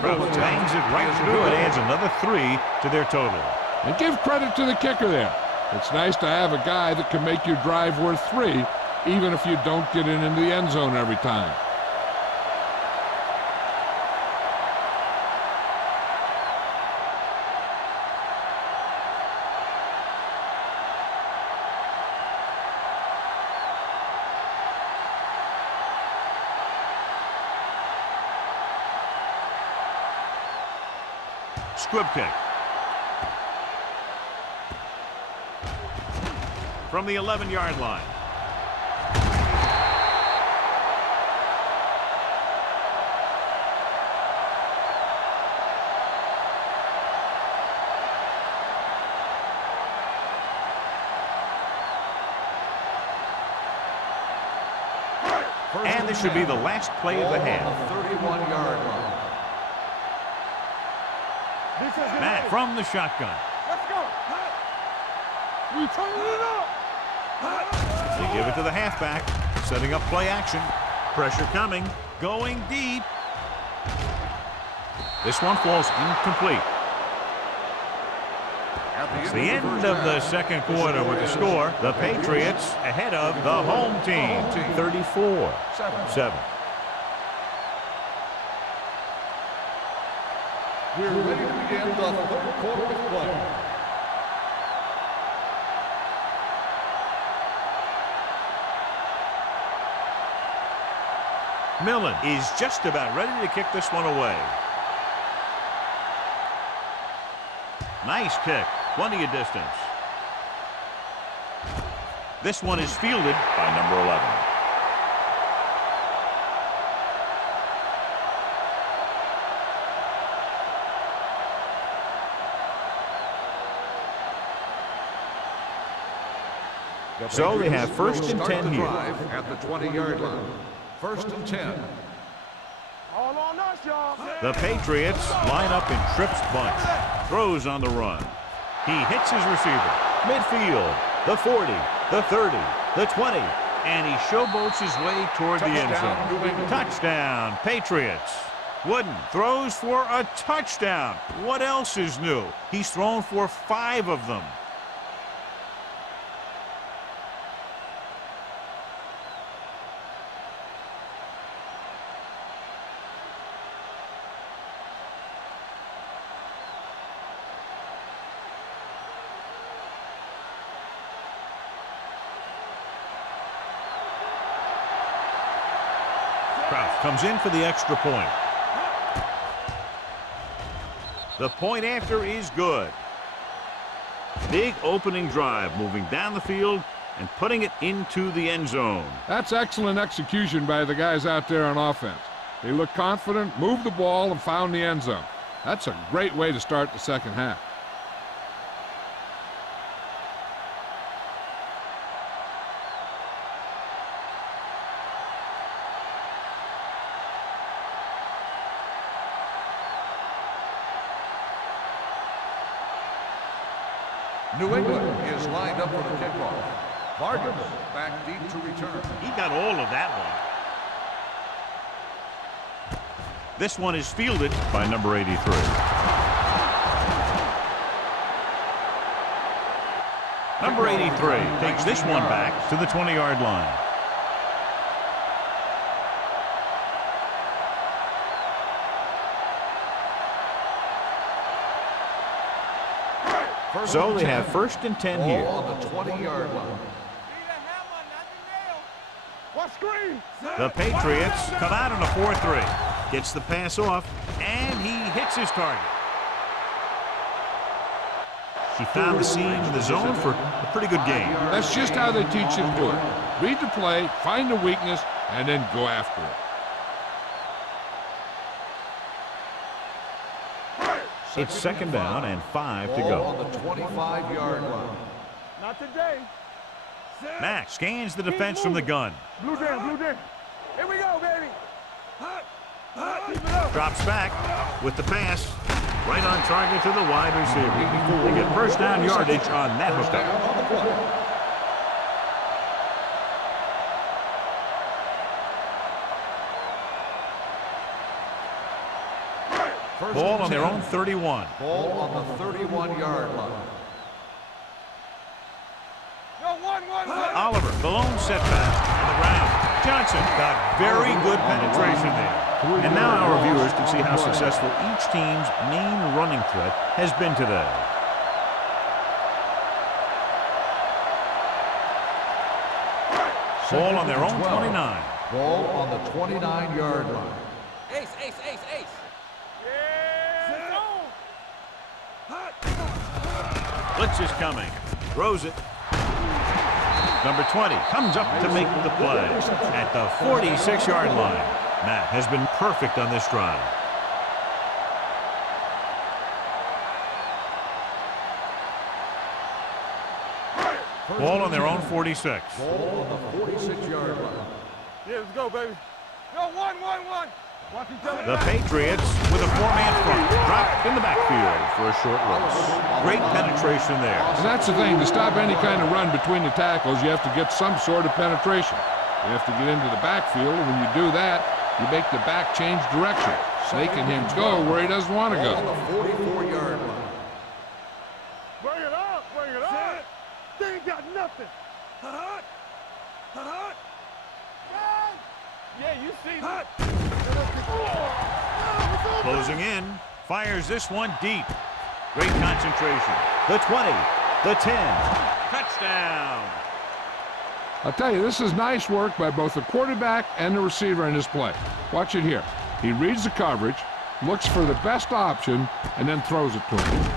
Brooks bangs it right through. It adds another 3 to their total. And give credit to the kicker there. It's nice to have a guy that can make your drive worth 3, even if you don't get it into the end zone every time. Squib kick. From the 11-yard line. And this should be the last play of the half. 31-yard line. Matt from the shotgun. Let's go. We turn it up. They give it to the halfback, setting up play action. Pressure coming, going deep. This one falls incomplete. It's the end of the second quarter with the score. The Patriots ahead of the home team, 34-7. We're ready to begin the third quarter of play. Millen is just about ready to kick this one away. Nice kick, plenty of distance. This one is fielded by number 11. So they have first and 10 here. At the 20-yard line. First and 10. All on us, y'all. The Patriots line up in trips bunch. Throws on the run. He hits his receiver. Midfield. The 40. The 30. The 20. And he showboats his way toward the end zone. Touchdown, Patriots. Wooden throws for a touchdown. What else is new? He's thrown for 5 of them. Comes in for the extra point. The point after is good. Big opening drive, moving down the field and putting it into the end zone. That's excellent execution by the guys out there on offense. They looked confident, moved the ball, and found the end zone. That's a great way to start the second half. New England is lined up for the kickoff. Vargas back deep to return. He got all of that one. This one is fielded by number 83. Number 83 takes this one back to the 20-yard line. So they have first and 10 here. On the 20-yard line. Be the hammer, not the nail. Watch screen. The Patriots come out on a 4-3. Gets the pass off, and he hits his target. He found the seam in the zone for a pretty good game. That's just how they teach you to do it. Read the play, find the weakness, and then go after it. It's second down and 5 to Ball go. on the 25-yard line. Not today. Mack scans the defense from the gun. Blue down, blue down. Here we go, baby. Keep it up. Drops back with the pass. Right on target to the wide receiver. They get first down yardage on that hookup. Ball on their own 31. Ball on the 31-yard line. No, one. Oliver, the lone setback on the ground. Johnson got very good penetration there. And now our viewers can see how successful each team's main running threat has been today. Ball on their own 29. Ball on the 29-yard line. Ace. Yeah. Blitz is coming. Throws it. Number 20 comes up to make the play at the 46-yard line. Matt has been perfect on this drive. Ball on their own 46. Ball on the 46-yard line. Yeah, let's go, baby. No, one. Watch each other. The Patriots with a four-man front. Dropped in the backfield for a short loss. Great penetration there. And that's the thing. To stop any kind of run between the tackles, you have to get some sort of penetration. You have to get into the backfield, and when you do that, you make the back change direction, making him go where he doesn't want to go. Ball on the 44-yard line. Bring it up. They ain't got nothing. Yeah, you see that. Closing in. Fires this one deep. Great concentration. The 20. The 10. Touchdown. I'll tell you, this is nice work by both the quarterback and the receiver in this play. Watch it here. He reads the coverage, looks for the best option, and then throws it to him.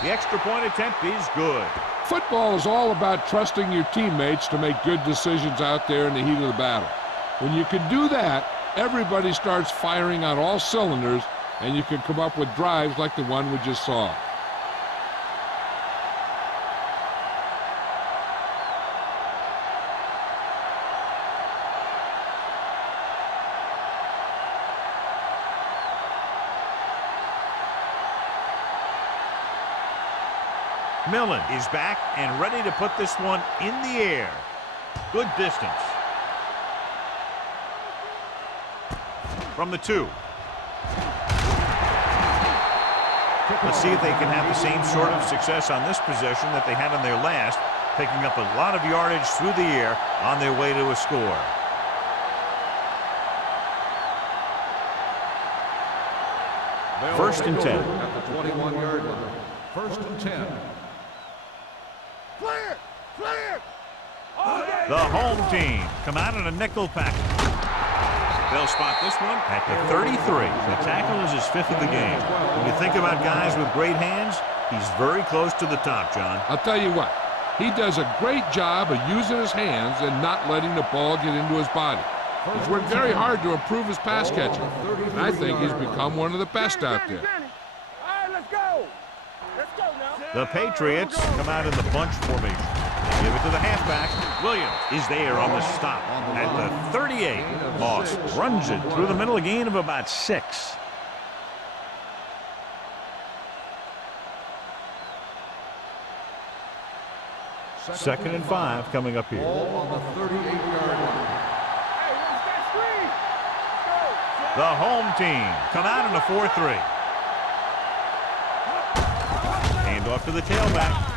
The extra point attempt is good. Football is all about trusting your teammates to make good decisions out there in the heat of the battle. When you can do that, everybody starts firing on all cylinders, and you can come up with drives like the one we just saw. Millen is back and ready to put this one in the air. Good distance. From the 2. Let's see if they can have the same sort of success on this possession that they had on their last, picking up a lot of yardage through the air on their way to a score. First and 10. At the 21-yard line. First and 10. Clear. The home team come out in a nickel package. They'll spot this one at the 33. The tackle is his 5th of the game. When you think about guys with great hands, he's very close to the top, John. I'll tell you what, he does a great job of using his hands and not letting the ball get into his body. He's worked very hard to improve his pass catching, and I think he's become one of the best out there. All right, let's go. Let's go now. The Patriots come out in the bunch formation. They give it to the halfback. Williams is there on the stop at the 38. Moss runs it through the middle, a gain of about 6. Second and 5 coming up here. Ball on the 38-yard line. Hey, where's that The home team come out in a 4-3. Hand off to the tailback.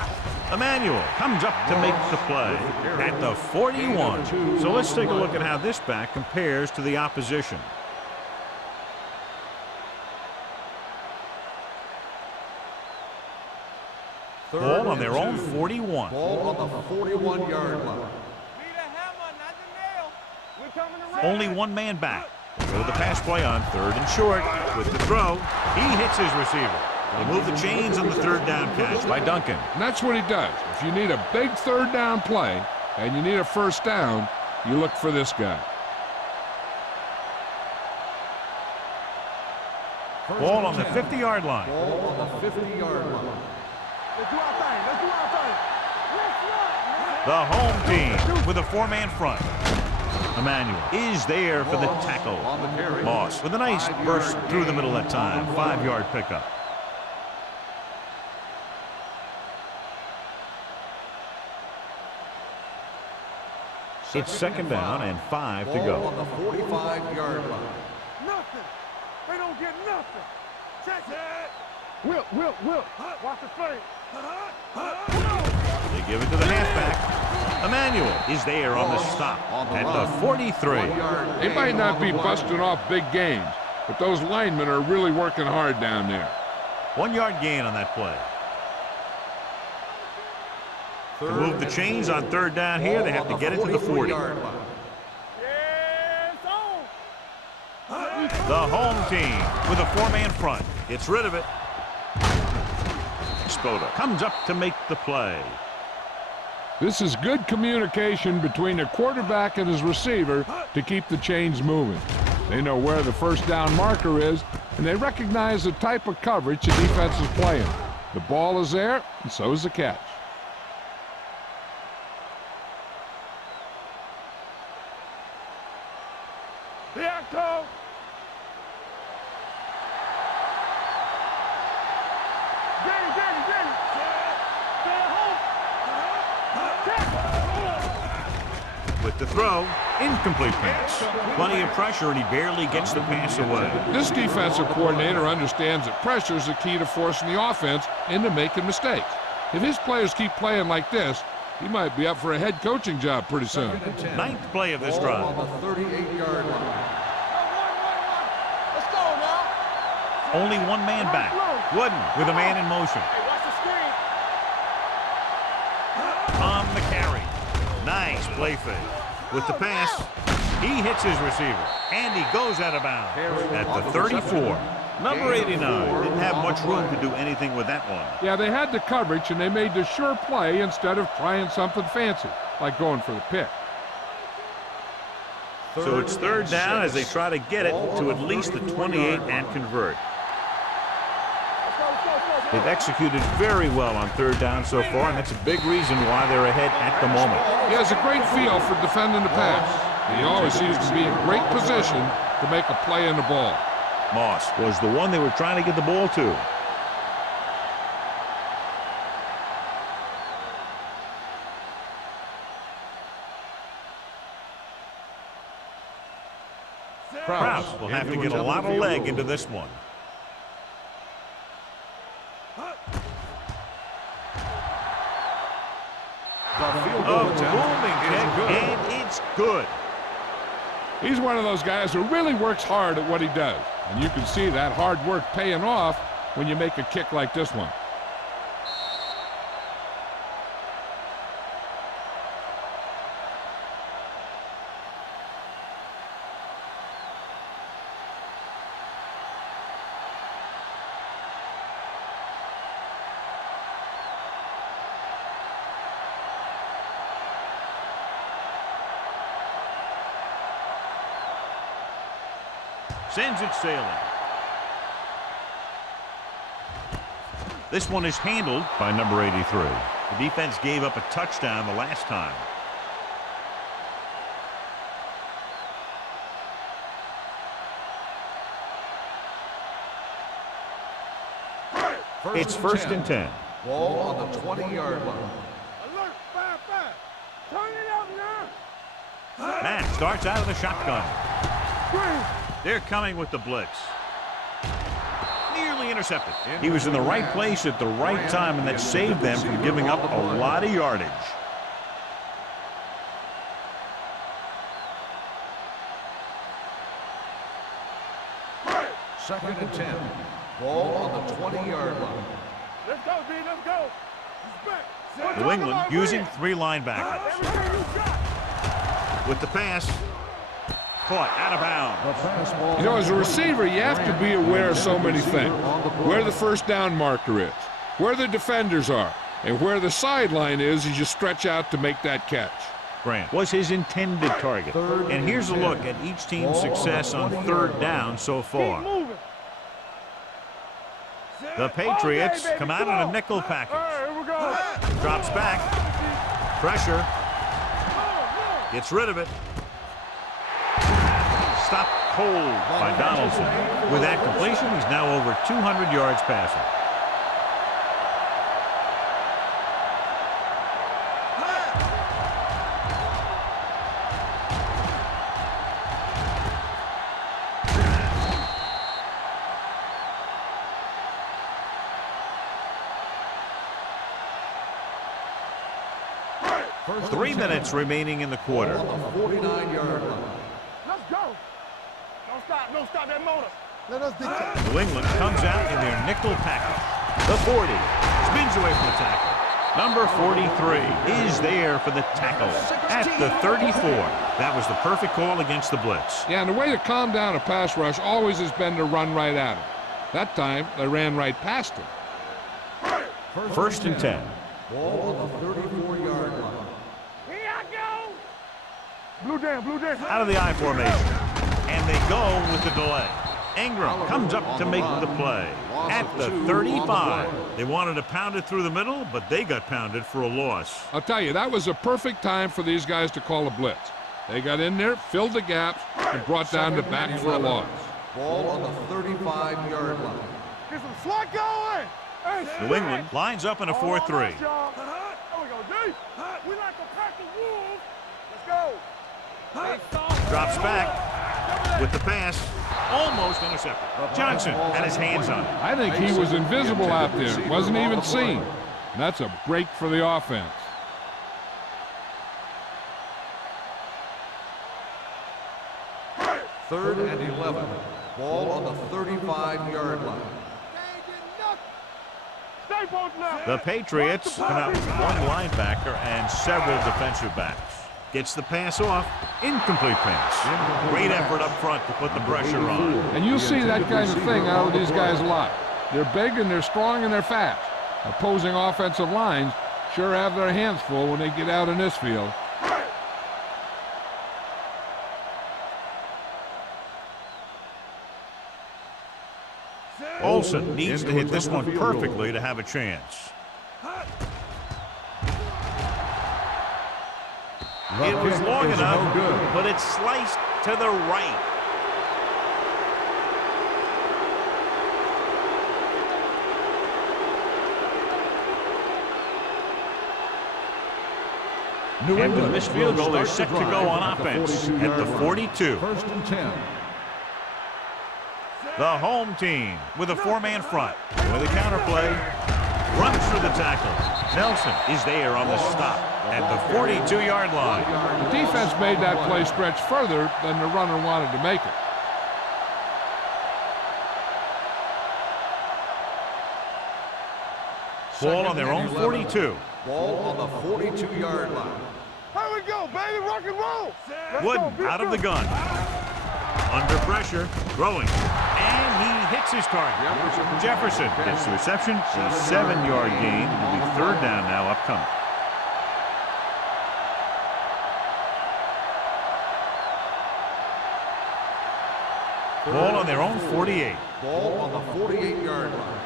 Emmanuel comes up to make the play at the 41. So let's take a look at how this back compares to the opposition. Ball on their own 41. Ball on the 41-yard line. Need a hammer, not the nail. We're coming around. Only one man back. Throw the pass play on 3rd and short. With the throw, he hits his receiver. They move the chains on the 3rd down catch by Duncan. And that's what he does. If you need a big 3rd down play and you need a 1st down, you look for this guy. Ball on the 50-yard line. Ball on the 50-yard line. Let's do our thing. Let's do our thing. The home team with a 4-man front. Emmanuel is there for the tackle. Moss with a nice burst through the middle that time. 5-yard pickup. It's 2nd down and 5 to go. Ball on the 45-yard line. Nothing. They don't get nothing. Check it. Whip. Watch the fake. They give it to the halfback. Emmanuel is there on the stop at the 43. They might not be busting off big games, but those linemen are really working hard down there. 1-yard gain on that play. To move the chains on 3rd down here, they have to get it to the 40. Yes, on. The home team with a 4-man front gets rid of it. Spoda comes up to make the play. This is good communication between the quarterback and his receiver to keep the chains moving. They know where the 1st down marker is, and they recognize the type of coverage the defense is playing. The ball is there, and so is the catch. Bianco. With the throw, incomplete pass. Plenty of pressure, and he barely gets the pass away. This defensive coordinator understands that pressure is the key to forcing the offense into making mistakes. If his players keep playing like this, he might be up for a head coaching job pretty soon. 9th play of this drive. On the 38-yard line. Let's go now. Only one man back. Wooden with a man in motion. Hey, watch the screen. On the carry. Nice play fake. With the pass, he hits his receiver, and he goes out of bounds at the 34. Number 89 didn't have much room to do anything with that one. Yeah, they had the coverage, and they made the sure play instead of trying something fancy, like going for the pick. So it's 3rd down as they try to get it to at least the 28 and convert. They've executed very well on 3rd down so far, and that's a big reason why they're ahead at the moment. He has a great feel for defending the pass. He always seems to be in great position to make a play in the ball. Moss was the one they were trying to get the ball to. Krause will have to get a lot of leg into this one. A booming kick, and it's good. He's one of those guys who really works hard at what he does. And you can see that hard work paying off when you make a kick like this one. Sends it sailing. This one is handled by number 83. The defense gave up a touchdown the last time. It's 1st and 10. Ball on the 20-yard line. Alert, 5-5. Turn it up now. Matt starts out of the shotgun. Screen. They're coming with the blitz. Nearly intercepted. He was in the right place at the right time, and that saved them from giving up a lot of yardage. Second and 10. Ball on the 20-yard line. Let's go, D. Let's go. New England using 3 linebackers. With the pass. Caught out of bounds. You know, as a receiver, you have to be aware of so many things. Where the first down marker is, where the defenders are, and where the sideline is as you stretch out to make that catch. Grant was his intended target. And here's a look at each team's success on 3rd down so far. The Patriots come out in a nickel package. Drops back. Pressure. Gets rid of it. Stopped cold by Donaldson. With that completion, he's now over 200 yards passing. First 3 minutes remaining in the quarter. On the 49-yard line. Let's go. Don't stop that motor. Let us dictate. New England comes out in their nickel package. The 40 spins away from the tackle. Number 43 is there for the tackle at the 34. That was the perfect call against the blitz. Yeah, and the way to calm down a pass rush always has been to run right at him. That time, they ran right past him. First and 10. Ball on the 34-yard line. Here I go. Blue down. Out of the I formation. And they go with the delay. Ingram comes up to make the play at the 35. They wanted to pound it through the middle, but they got pounded for a loss. I'll tell you, that was a perfect time for these guys to call a blitz. They got in there, filled the gaps, and brought down the back for a loss. Ball on the 35-yard line. Get some slot going. New England lines up in a 4-3. There we go, D. We like to pack the wolves. Let's go. Drops back with the pass. Almost intercepted. Johnson had his hands on it. I think he was invisible out there. Wasn't even seen. And that's a break for the offense. Third and 11. Ball on the 35-yard line. The Patriots come out with 1 linebacker and several defensive backs. Gets the pass off. Incomplete pass. Great effort up front to put the pressure on. And you'll see that kind of thing out of these guys a lot. They're big and they're strong and they're fast. Opposing offensive lines sure have their hands full when they get out in this field. Olsen needs to hit this one perfectly to have a chance. It was long enough, but it's sliced to the right. And with this field goal, they're set to go on offense at the 42. First and 10. The home team with a 4-man front. With a counterplay, runs through the tackle. Nelson is there on the stop at the 42-yard line. The defense made that play stretch further than the runner wanted to make it. Ball on their own 42. Ball on the 42-yard line. Here we go, baby. Rock and roll. Wood out of the gun. Under pressure, throwing. And he hits his target. Jefferson gets the reception. A 7-yard gain. It'll be 3rd down now upcoming. Ball on their own 48. Ball on the 48-yard line.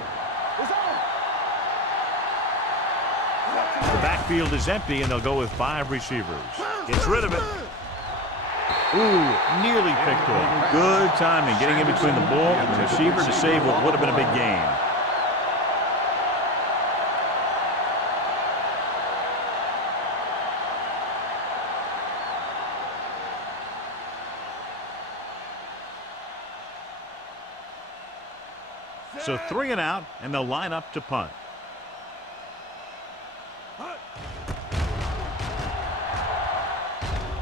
The backfield is empty, and they'll go with 5 receivers. Gets rid of it. Ooh, nearly picked off. Good timing, getting in between the ball and the receiver to save what would have been a big gain. So 3 and out, and they'll line up to punt.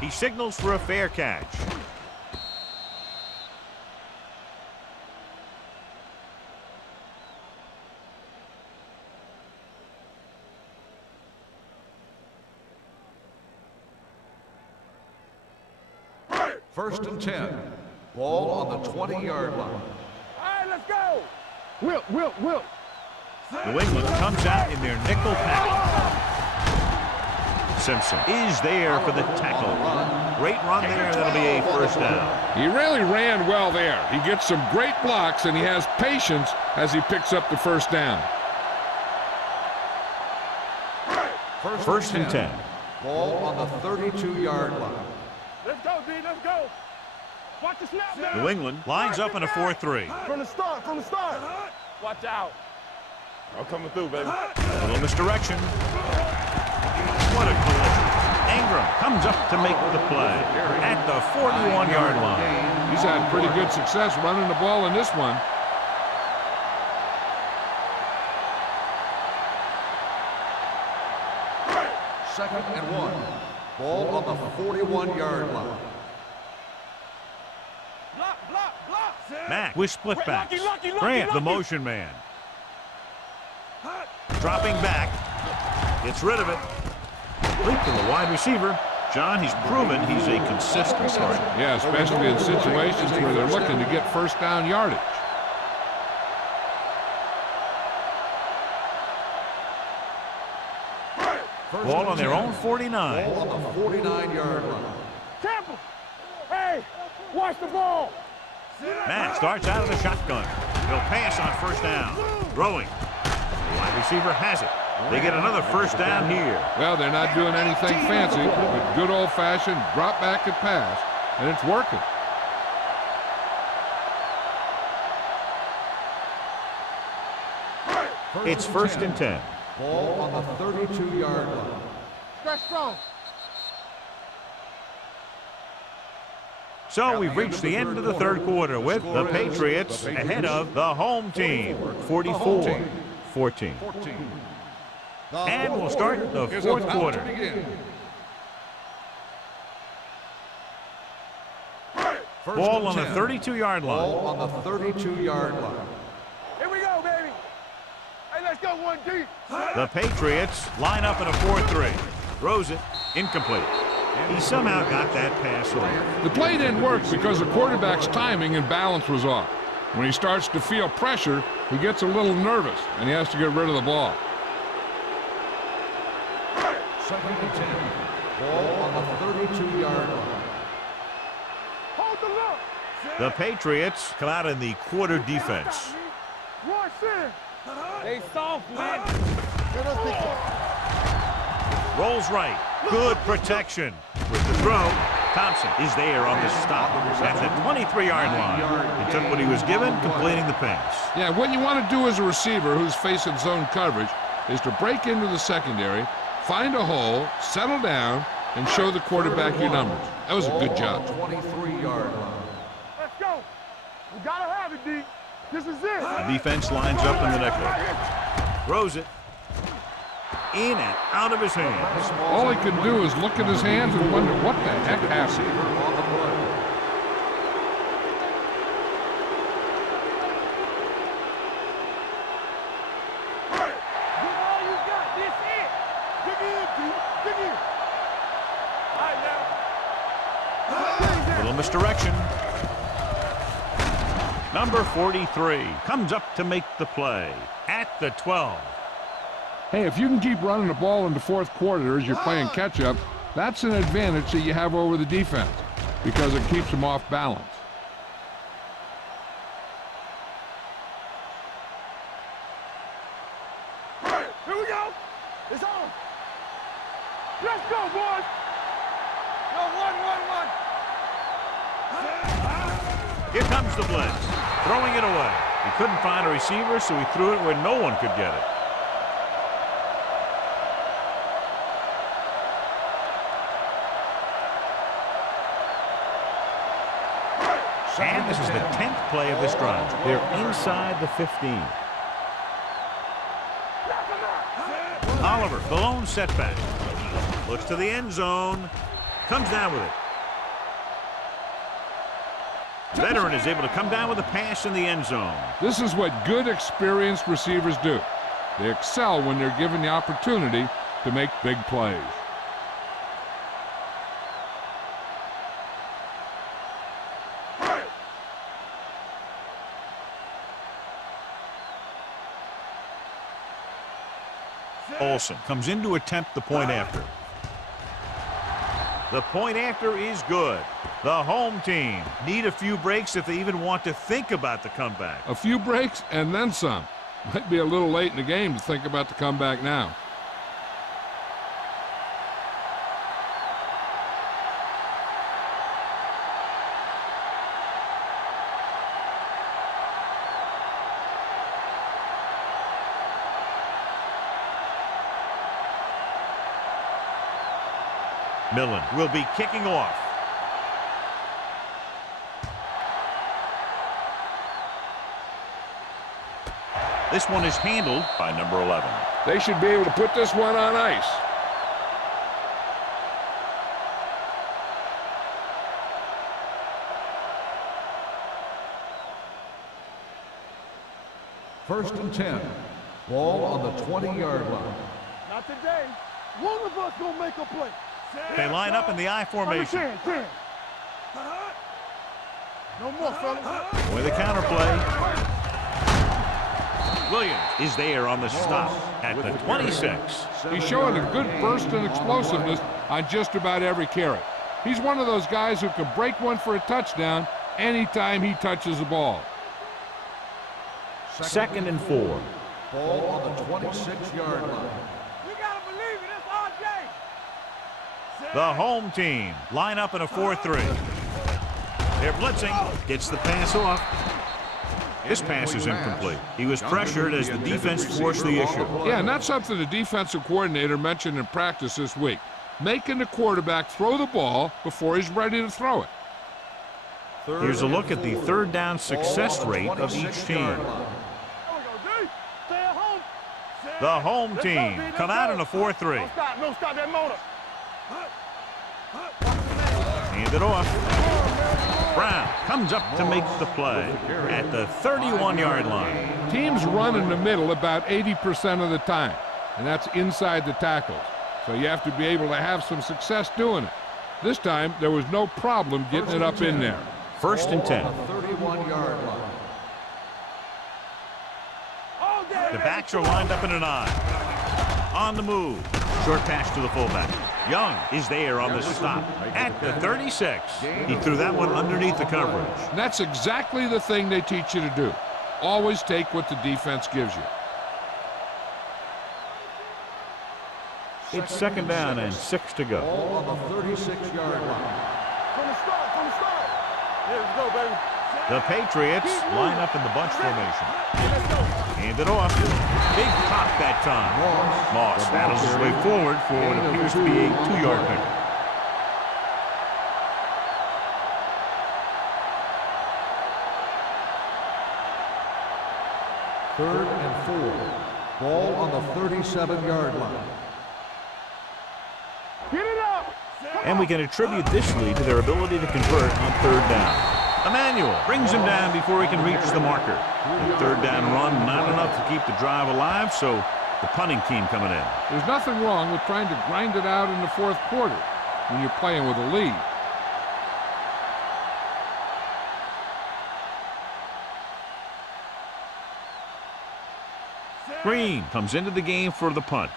He signals for a fair catch. First and 10. Ball on the 20-yard line. All right, let's go. Wilt. New England comes out in their nickel package. Simpson is there for the tackle. Great run there. That'll be a first down. He really ran well there. He gets some great blocks, and he has patience as he picks up the first down. First and 10. Ball on the 32-yard line. Let's go, D. Let's go. Watch the snap now. New England lines up in a 4-3. From the start. Watch out. I'm coming through, baby. A little misdirection. What a collision. Ingram comes up to make the play at the 41-yard line. He's had pretty good success running the ball in this one. Second and 1. Ball on the 41-yard line. Block. Mack with split backs. Lucky. Grant, the motion man. Dropping back. Gets rid of it. Leap to the wide receiver. John, he's proven he's a consistent starter. Yeah, especially in situations where they're looking to get first down yardage. Ball on their own 49. Ball on the 49-yard line. Temple. Hey, watch the ball. Matt starts out of the shotgun. He'll pass on first down. Throwing. The wide receiver has it. They get another first down here. Well, they're not doing anything fancy, but good old-fashioned drop back and pass, and it's working. It's first and 10. Ball on the 32-yard line. Stretch strong. So we've reached the end of the third quarter with the Patriots ahead of the home team, 44-14. And we'll start the fourth quarter. Ball on the 32-yard Ball line. on the 32-yard line. Here we go, baby. Hey, let's go one deep. The Patriots line up in a 4-3. Throws it. Incomplete. He somehow got that pass over. The play didn't work because the quarterback's timing and balance was off. When he starts to feel pressure, he gets a little nervous, and he has to get rid of the ball. Second and 10. Ball on the 32-yard line. Hold the look. The Patriots come out in the quarter defense. Rush in. They soft, man. Rolls right. Good protection. With the throw, Thompson is there on the stop. At the 23-yard line. He took what he was given, completing the pass. Yeah, what you want to do as a receiver who's facing zone coverage is to break into the secondary, find a hole, settle down, and show the quarterback your numbers. That was a good job. 23-yard line. Let's go. We gotta have it, D. This is it. The defense lines up in the nickel. Throws it. In and out of his hands. All he can do is look at his hands and wonder what the heck happened. On the play. Give all you got. This it. Dig in, D. Dig in. All right, now. Little misdirection. Number 43 comes up to make the play at the 12. Hey, if you can keep running the ball in the fourth quarter as you're playing catch-up, that's an advantage that you have over the defense because it keeps them off balance. Here we go. It's on. Let's go, boys. Yo, one. Here comes the blitz. Throwing it away. He couldn't find a receiver, so he threw it where no one could get it. And this is the 10th play of this drive. They're inside the 15. Oliver, the lone setback. Looks to the end zone. Comes down with it. Veteran is able to come down with a pass in the end zone. This is what good, experienced receivers do. They excel when they're given the opportunity to make big plays. Olsen comes in to attempt the point after. The point after is good. The home team need a few breaks if they even want to think about the comeback. A few breaks and then some. Might be a little late in the game to think about the comeback now. Millen will be kicking off. This one is handled by number 11. They should be able to put this one on ice. First and 10. Ball on the 20-yard line. Not today. One of us gonna make a play. They line up in the I formation. No more, fellas. With a counterplay. Williams is there on the stop at the 26. He's showing a good burst and explosiveness on just about every carry. He's one of those guys who can break one for a touchdown anytime he touches the ball. Second and 4. Ball on the 26-yard line. You gotta believe it. It's RJ. The home team line up in a 4-3. They're blitzing. Gets the pass off. This pass is incomplete. He was pressured as the defense forced the issue. Yeah, and that's something the defensive coordinator mentioned in practice this week. Making the quarterback throw the ball before he's ready to throw it. Here's a look at the third down success rate of each team. The home team come out in a 4-3. Don't stop that motor. Hand it off. Brown comes up to make the play at the 31-yard line. Teams run in the middle about 80% of the time, and that's inside the tackles. So you have to be able to have some success doing it. This time, there was no problem getting it up in there. First and 10. 31-yard line. The backs are lined up in an I. On the move. Short pass to the fullback. Young is there on the stop at the 36. He threw that one underneath the coverage. And that's exactly the thing they teach you to do. Always take what the defense gives you. It's second down and 6 to go. Ball on the 36-yard line. From the start. Here we go, baby. The Patriots line up in the bunch formation. Hand it off. Big pop that time. Moss battles his way forward for what appears to be a 2-yard pick. Third and 4. Ball on the 37-yard line. Get it up. And we can attribute this lead to their ability to convert on third down. Emmanuel brings him down before he can reach the marker. The third down run, not enough to keep the drive alive, so the punting team coming in. There's nothing wrong with trying to grind it out in the fourth quarter when you're playing with a lead. Green comes into the game for the punt.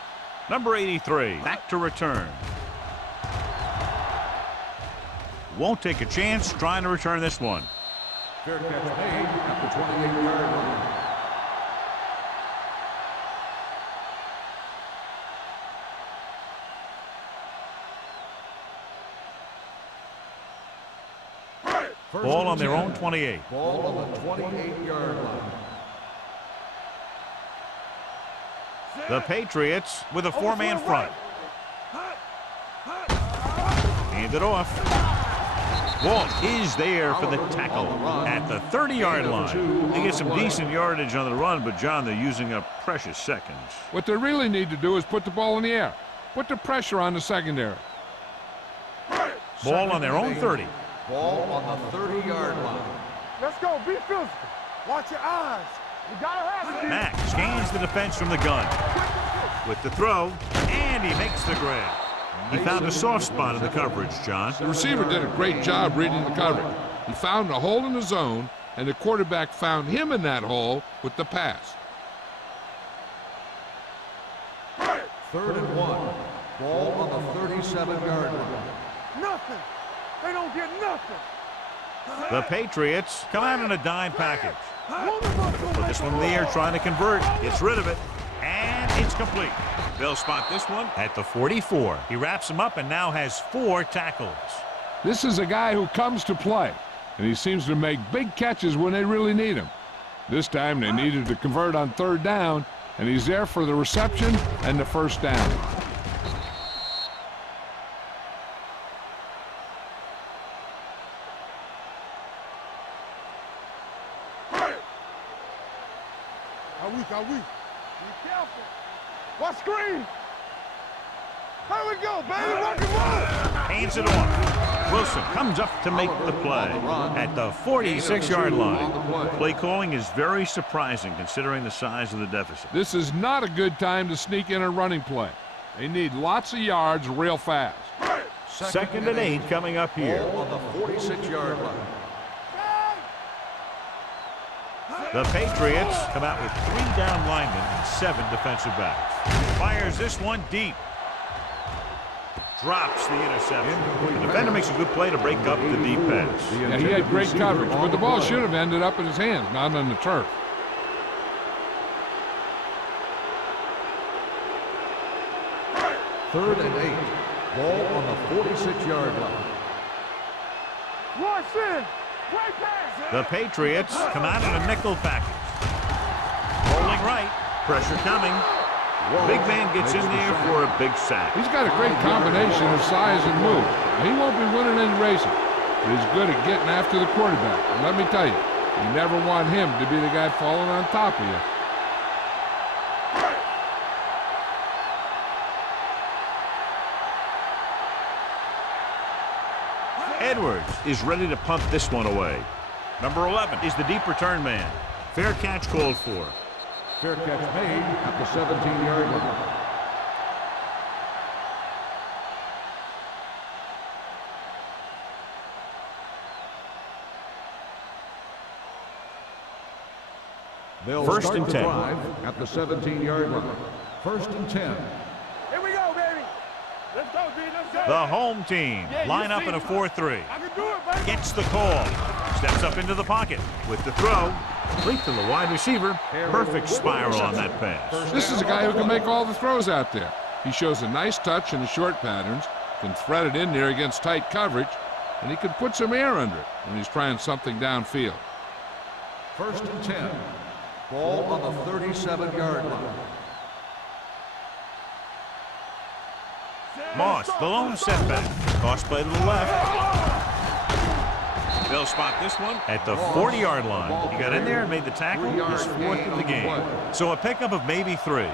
Number 83, back to return. Won't take a chance trying to return this one. Fair catch made at the 28-yard line. Ball on their own 28. Ball on the 28-yard line. The Patriots with a 4-man front. Hand it off. Walt is there for the tackle at the 30-yard line. They get some decent yardage on the run, but, John, they're using up precious seconds. What they really need to do is put the ball in the air. Put the pressure on the secondary. Ball on their own 30. Ball on the 30-yard line. Let's go. Be physical. Watch your eyes. You gotta have it. Mack scans the defense from the gun. With the throw, and he makes the grab. He found a soft spot in the coverage, John. The receiver did a great job reading the coverage. He found a hole in the zone, and the quarterback found him in that hole with the pass. 3rd and 1. Ball on the 37-yard line. Nothing. They don't get nothing. The Patriots come out in a dime package. Put this one in the air, trying to convert. Gets rid of it, and it's complete. They'll spot this one at the 44. He wraps him up and now has 4 tackles. This is a guy who comes to play, and he seems to make big catches when they really need him. This time they needed to convert on 3rd down, and he's there for the reception and the 1st down. Are we? Be careful. Watch screen. There we go, baby. Rock and roll. Hands it off. Wilson comes up to make the play at the 46-yard line. Play calling is very surprising considering the size of the deficit. This is not a good time to sneak in a running play. They need lots of yards real fast. 2nd and 8 coming up here. Ball on the 46-yard line. The Patriots come out with 3 down linemen and 7 defensive backs. Fires this one deep. Drops the interception. The defender makes a good play to break up the deep pass. Yeah, he had great coverage, but the ball should have ended up in his hands, not on the turf. Third and 8. Ball on the 46-yard line. Watch this. Right pass. The Patriots come out in a nickel package. Rolling right. Pressure coming. Big man gets in there for a big sack. He's got a great combination of size and move. He won't be winning any races, but he's good at getting after the quarterback. And let me tell you, you never want him to be the guy falling on top of you. Edwards is ready to punt this one away. Number 11 is the deep return man. Fair catch called for. Fair catch made at the 17-yard line. They'll 1st and 10 at the 17-yard line. 1st and 10. Here we go, baby. Let's go, B. Let's go. The home team line up in a 4-3. I can do it, baby. Gets the call. Steps up into the pocket with the throw. Complete to the wide receiver. Perfect spiral on that pass. This is a guy who can make all the throws out there. He shows a nice touch in the short patterns, can thread it in there against tight coverage, and he can put some air under it when he's trying something downfield. 1st and 10. Ball on the 37-yard line. Moss, the lone setback. Toss play to the left. They'll spot this one at the 40-yard line. He got in there and made the tackle, his 4th of the game. So a pickup of maybe 3.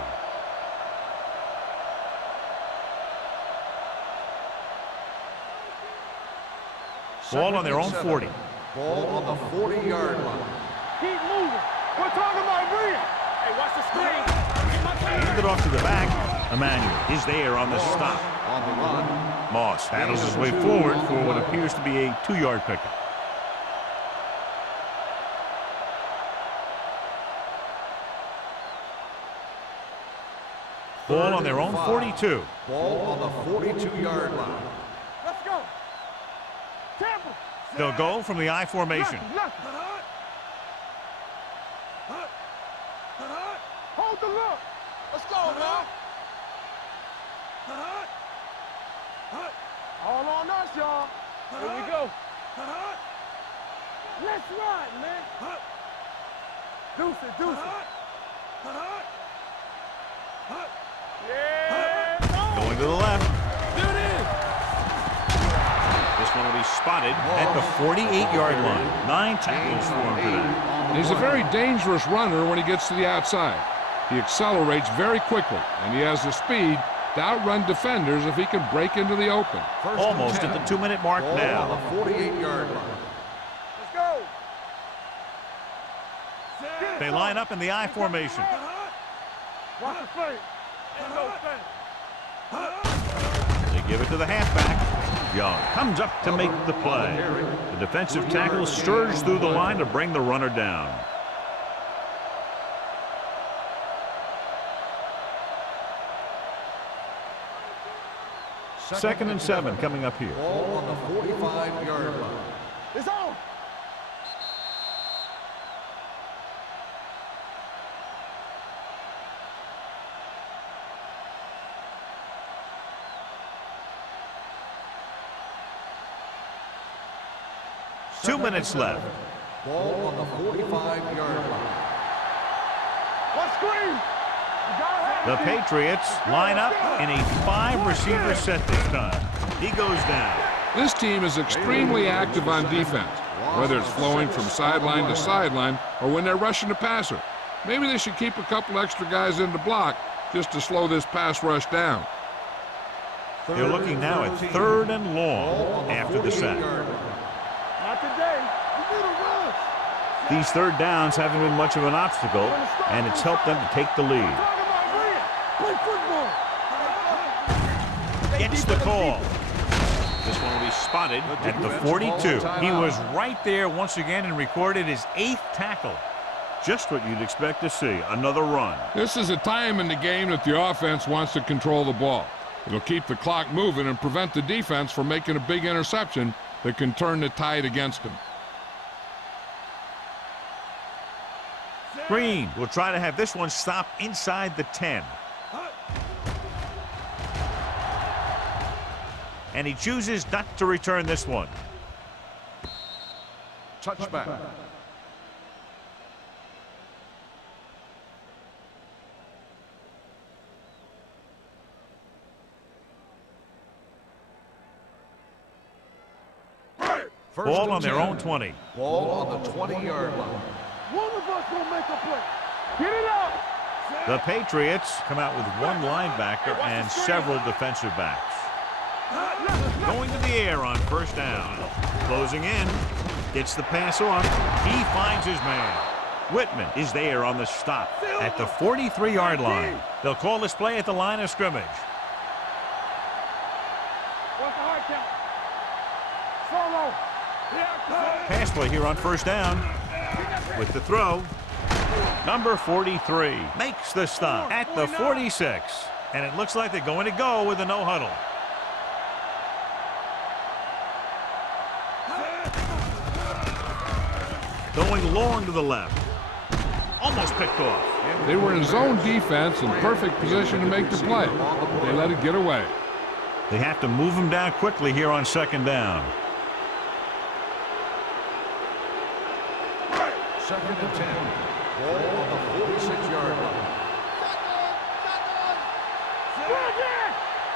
Ball on their own 40. Ball on the 40-yard line. Keep moving. We're talking about bringing. Hey, watch the screen. Get my Hand it off to the back. Emmanuel is there on the stop. On the run. Moss battles his way forward for what appears to be a 2-yard pickup. Ball on their own 42. Ball on the 42-yard line. Let's go. Tampa. They'll go from the I formation. Hold the look. Let's go, man. All on us, y'all. Here we go. Let's ride, man. Deuce it, deuce it. Yeah. Going to the left. There it is. This one will be spotted spotted at the 48-yard line. 9 tackles for him today. He's a very dangerous runner when he gets to the outside. He accelerates very quickly, and he has the speed to outrun defenders if he can break into the open. Almost at the 2-minute mark now. On the 48-yard line. Let's go. They line up in the I formation. Watch the play. Ain't no thing. They give it to the halfback. Young comes up to make the play. The defensive tackle surges through the line to bring the runner down. Second and 7 coming up here. Ball on the 45-yard line. It's on. Two minutes left. Ball on the 45-yard line. What screen? The Patriots line up in a 5-receiver set this time. He goes down. This team is extremely active on defense, whether it's flowing from sideline to sideline or when they're rushing the passer. Maybe they should keep a couple extra guys in the block just to slow this pass rush down. They're looking now at 3rd and long after the sack. Not today. You need a rush. These 3rd downs haven't been much of an obstacle, and it's helped them to take the lead. Talking about win. Play football. Gets the call. This one will be spotted at the 42. He was right there once again and recorded his 8th tackle. Just what you'd expect to see, another run. This is a time in the game that the offense wants to control the ball. It'll keep the clock moving and prevent the defense from making a big interception that can turn the tide against them. Green will try to have this one stop inside the 10. And he chooses not to return this one. Touchback. Ball on their own 20. Ball on the 20-yard line. One of us gonna make a play. Get it up. The Patriots come out with one linebacker and several defensive backs. Going to the air on 1st down. Closing in. Gets the pass off. He finds his man. Whitman is there on the stop at the 43-yard line. They'll call this play at the line of scrimmage. What's the hard count? Solo. Pass play here on 1st down. With the throw. Number 43 makes the stop at the 46. And it looks like they're going to go with a no huddle. Going long to the left. Almost picked off. They were in zone defense in perfect position to make the play. They let it get away. They have to move him down quickly here on 2nd down. 2nd and 10. Ball on the 46-yard line.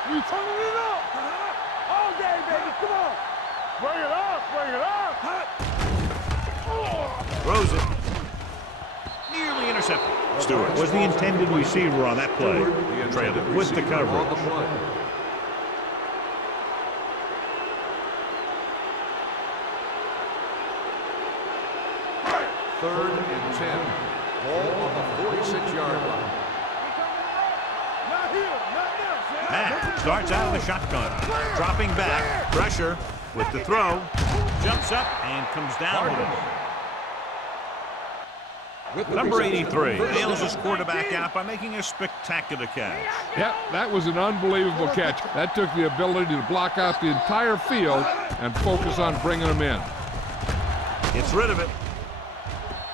We turning it up. All day, baby. Come on. Bring it up. Bring it up. Throws it. Nearly intercepted. Stewart was the intended receiver on that play. Trailed it with the coverage. 3rd and 10. Ball on the 46-yard line. Not here. Not there. Matt starts out of the shotgun. Dropping back. Pressure with the throw. Jumps up and comes down with it. Number 83 nails his quarterback out by making a spectacular catch. Yep, that was an unbelievable catch. That took the ability to block out the entire field and focus on bringing them in. Gets rid of it.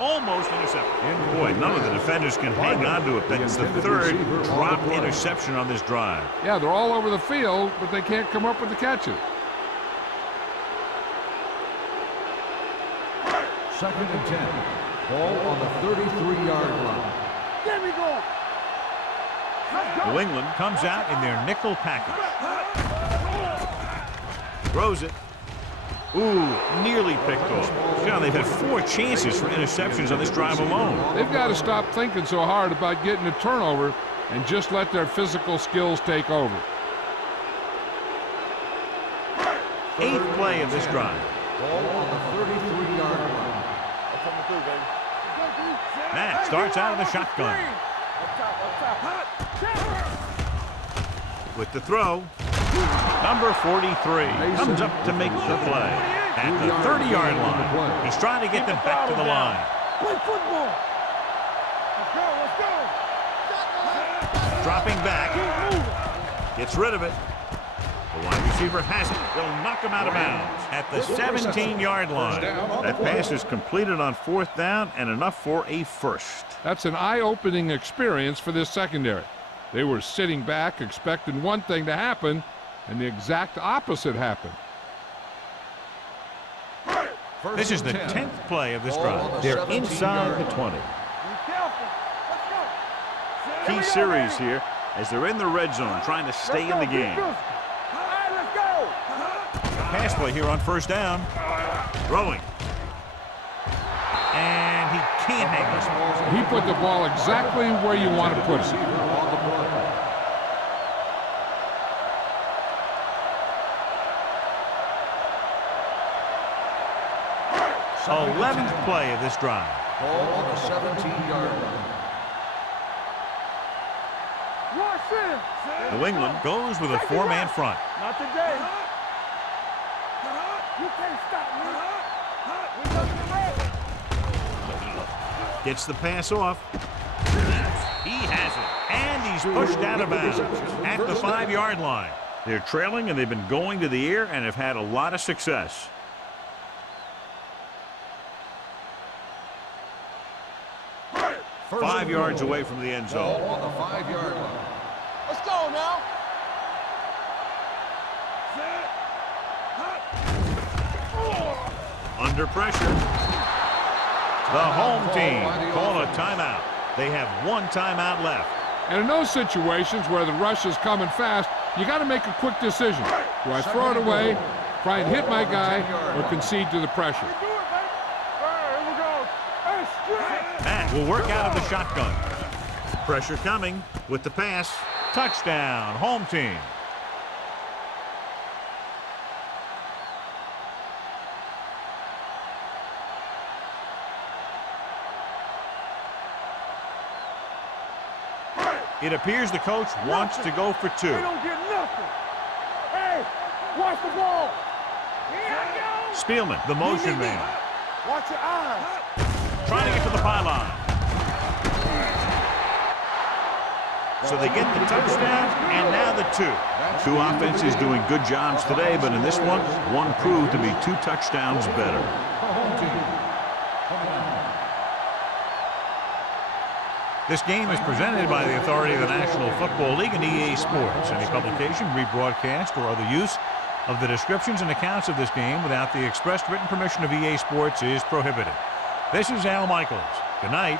Almost intercepted. Boy, none of the defenders can hang on to it. That's the 3rd drop interception on this drive. Yeah, they're all over the field, but they can't come up with the catches. 2nd and 10. Ball on the 33-yard line. There we go. New England comes out in their nickel package. Throws it. Ooh, nearly picked off. John, they've had 4 chances for interceptions on this drive alone. They've got to stop thinking so hard about getting a turnover and just let their physical skills take over. 8th play of this drive. Ball on the 33-yard line. Matt starts out of the shotgun. With the throw, number 43 comes up to make the play at the 30-yard line. He's trying to get them back to the line. Play football. Let's go. Dropping back, gets rid of it. The wide receiver has it. They'll knock him out of bounds at the 17-yard line. That pass is completed on 4th down and enough for a first. That's an eye-opening experience for this secondary. They were sitting back expecting one thing to happen, and the exact opposite happened. This is the 10th play of this drive. They're inside the 20. Be careful. Let's go. Key series here as they're in the red zone trying to stay in the game. All right, let's go. Pass play here on 1st down. Throwing. And he can't hang this one. He put the ball exactly where you want to put it. 11th play of this drive. Ball on the 17-yard line. Watch this. New England goes with a 4-man front. Not today. You can't stop me. We're looking at Gets the pass off. He has it. And he's pushed out of bounds at the 5-yard line. They're trailing, and they've been going to the air and have had a lot of success. First 5 yards away from the end Ball zone. on the 5-yard line. Let's go now. Under pressure. The home team call a timeout. They have 1 timeout left. And in those situations where the rush is coming fast, you got to make a quick decision. Do I throw it away, try and hit my guy, or concede to the pressure? Do it, baby. All right, here we go. Hey, straight. Matt will work out of the shotgun. Pressure coming with the pass. Touchdown, home team. It appears the coach wants to go for 2. They don't get nothing. Hey, watch the ball. Here I go. Spielman, the motion man, Watch your eyes. trying to get to the pylon. So they get the touchdown and now the 2. 2 offenses doing good jobs today, but in this one proved to be 2 touchdowns better. This game is presented by the authority of the National Football League and EA Sports. Any publication, rebroadcast, or other use of the descriptions and accounts of this game without the expressed written permission of EA Sports is prohibited. This is Al Michaels. Good night.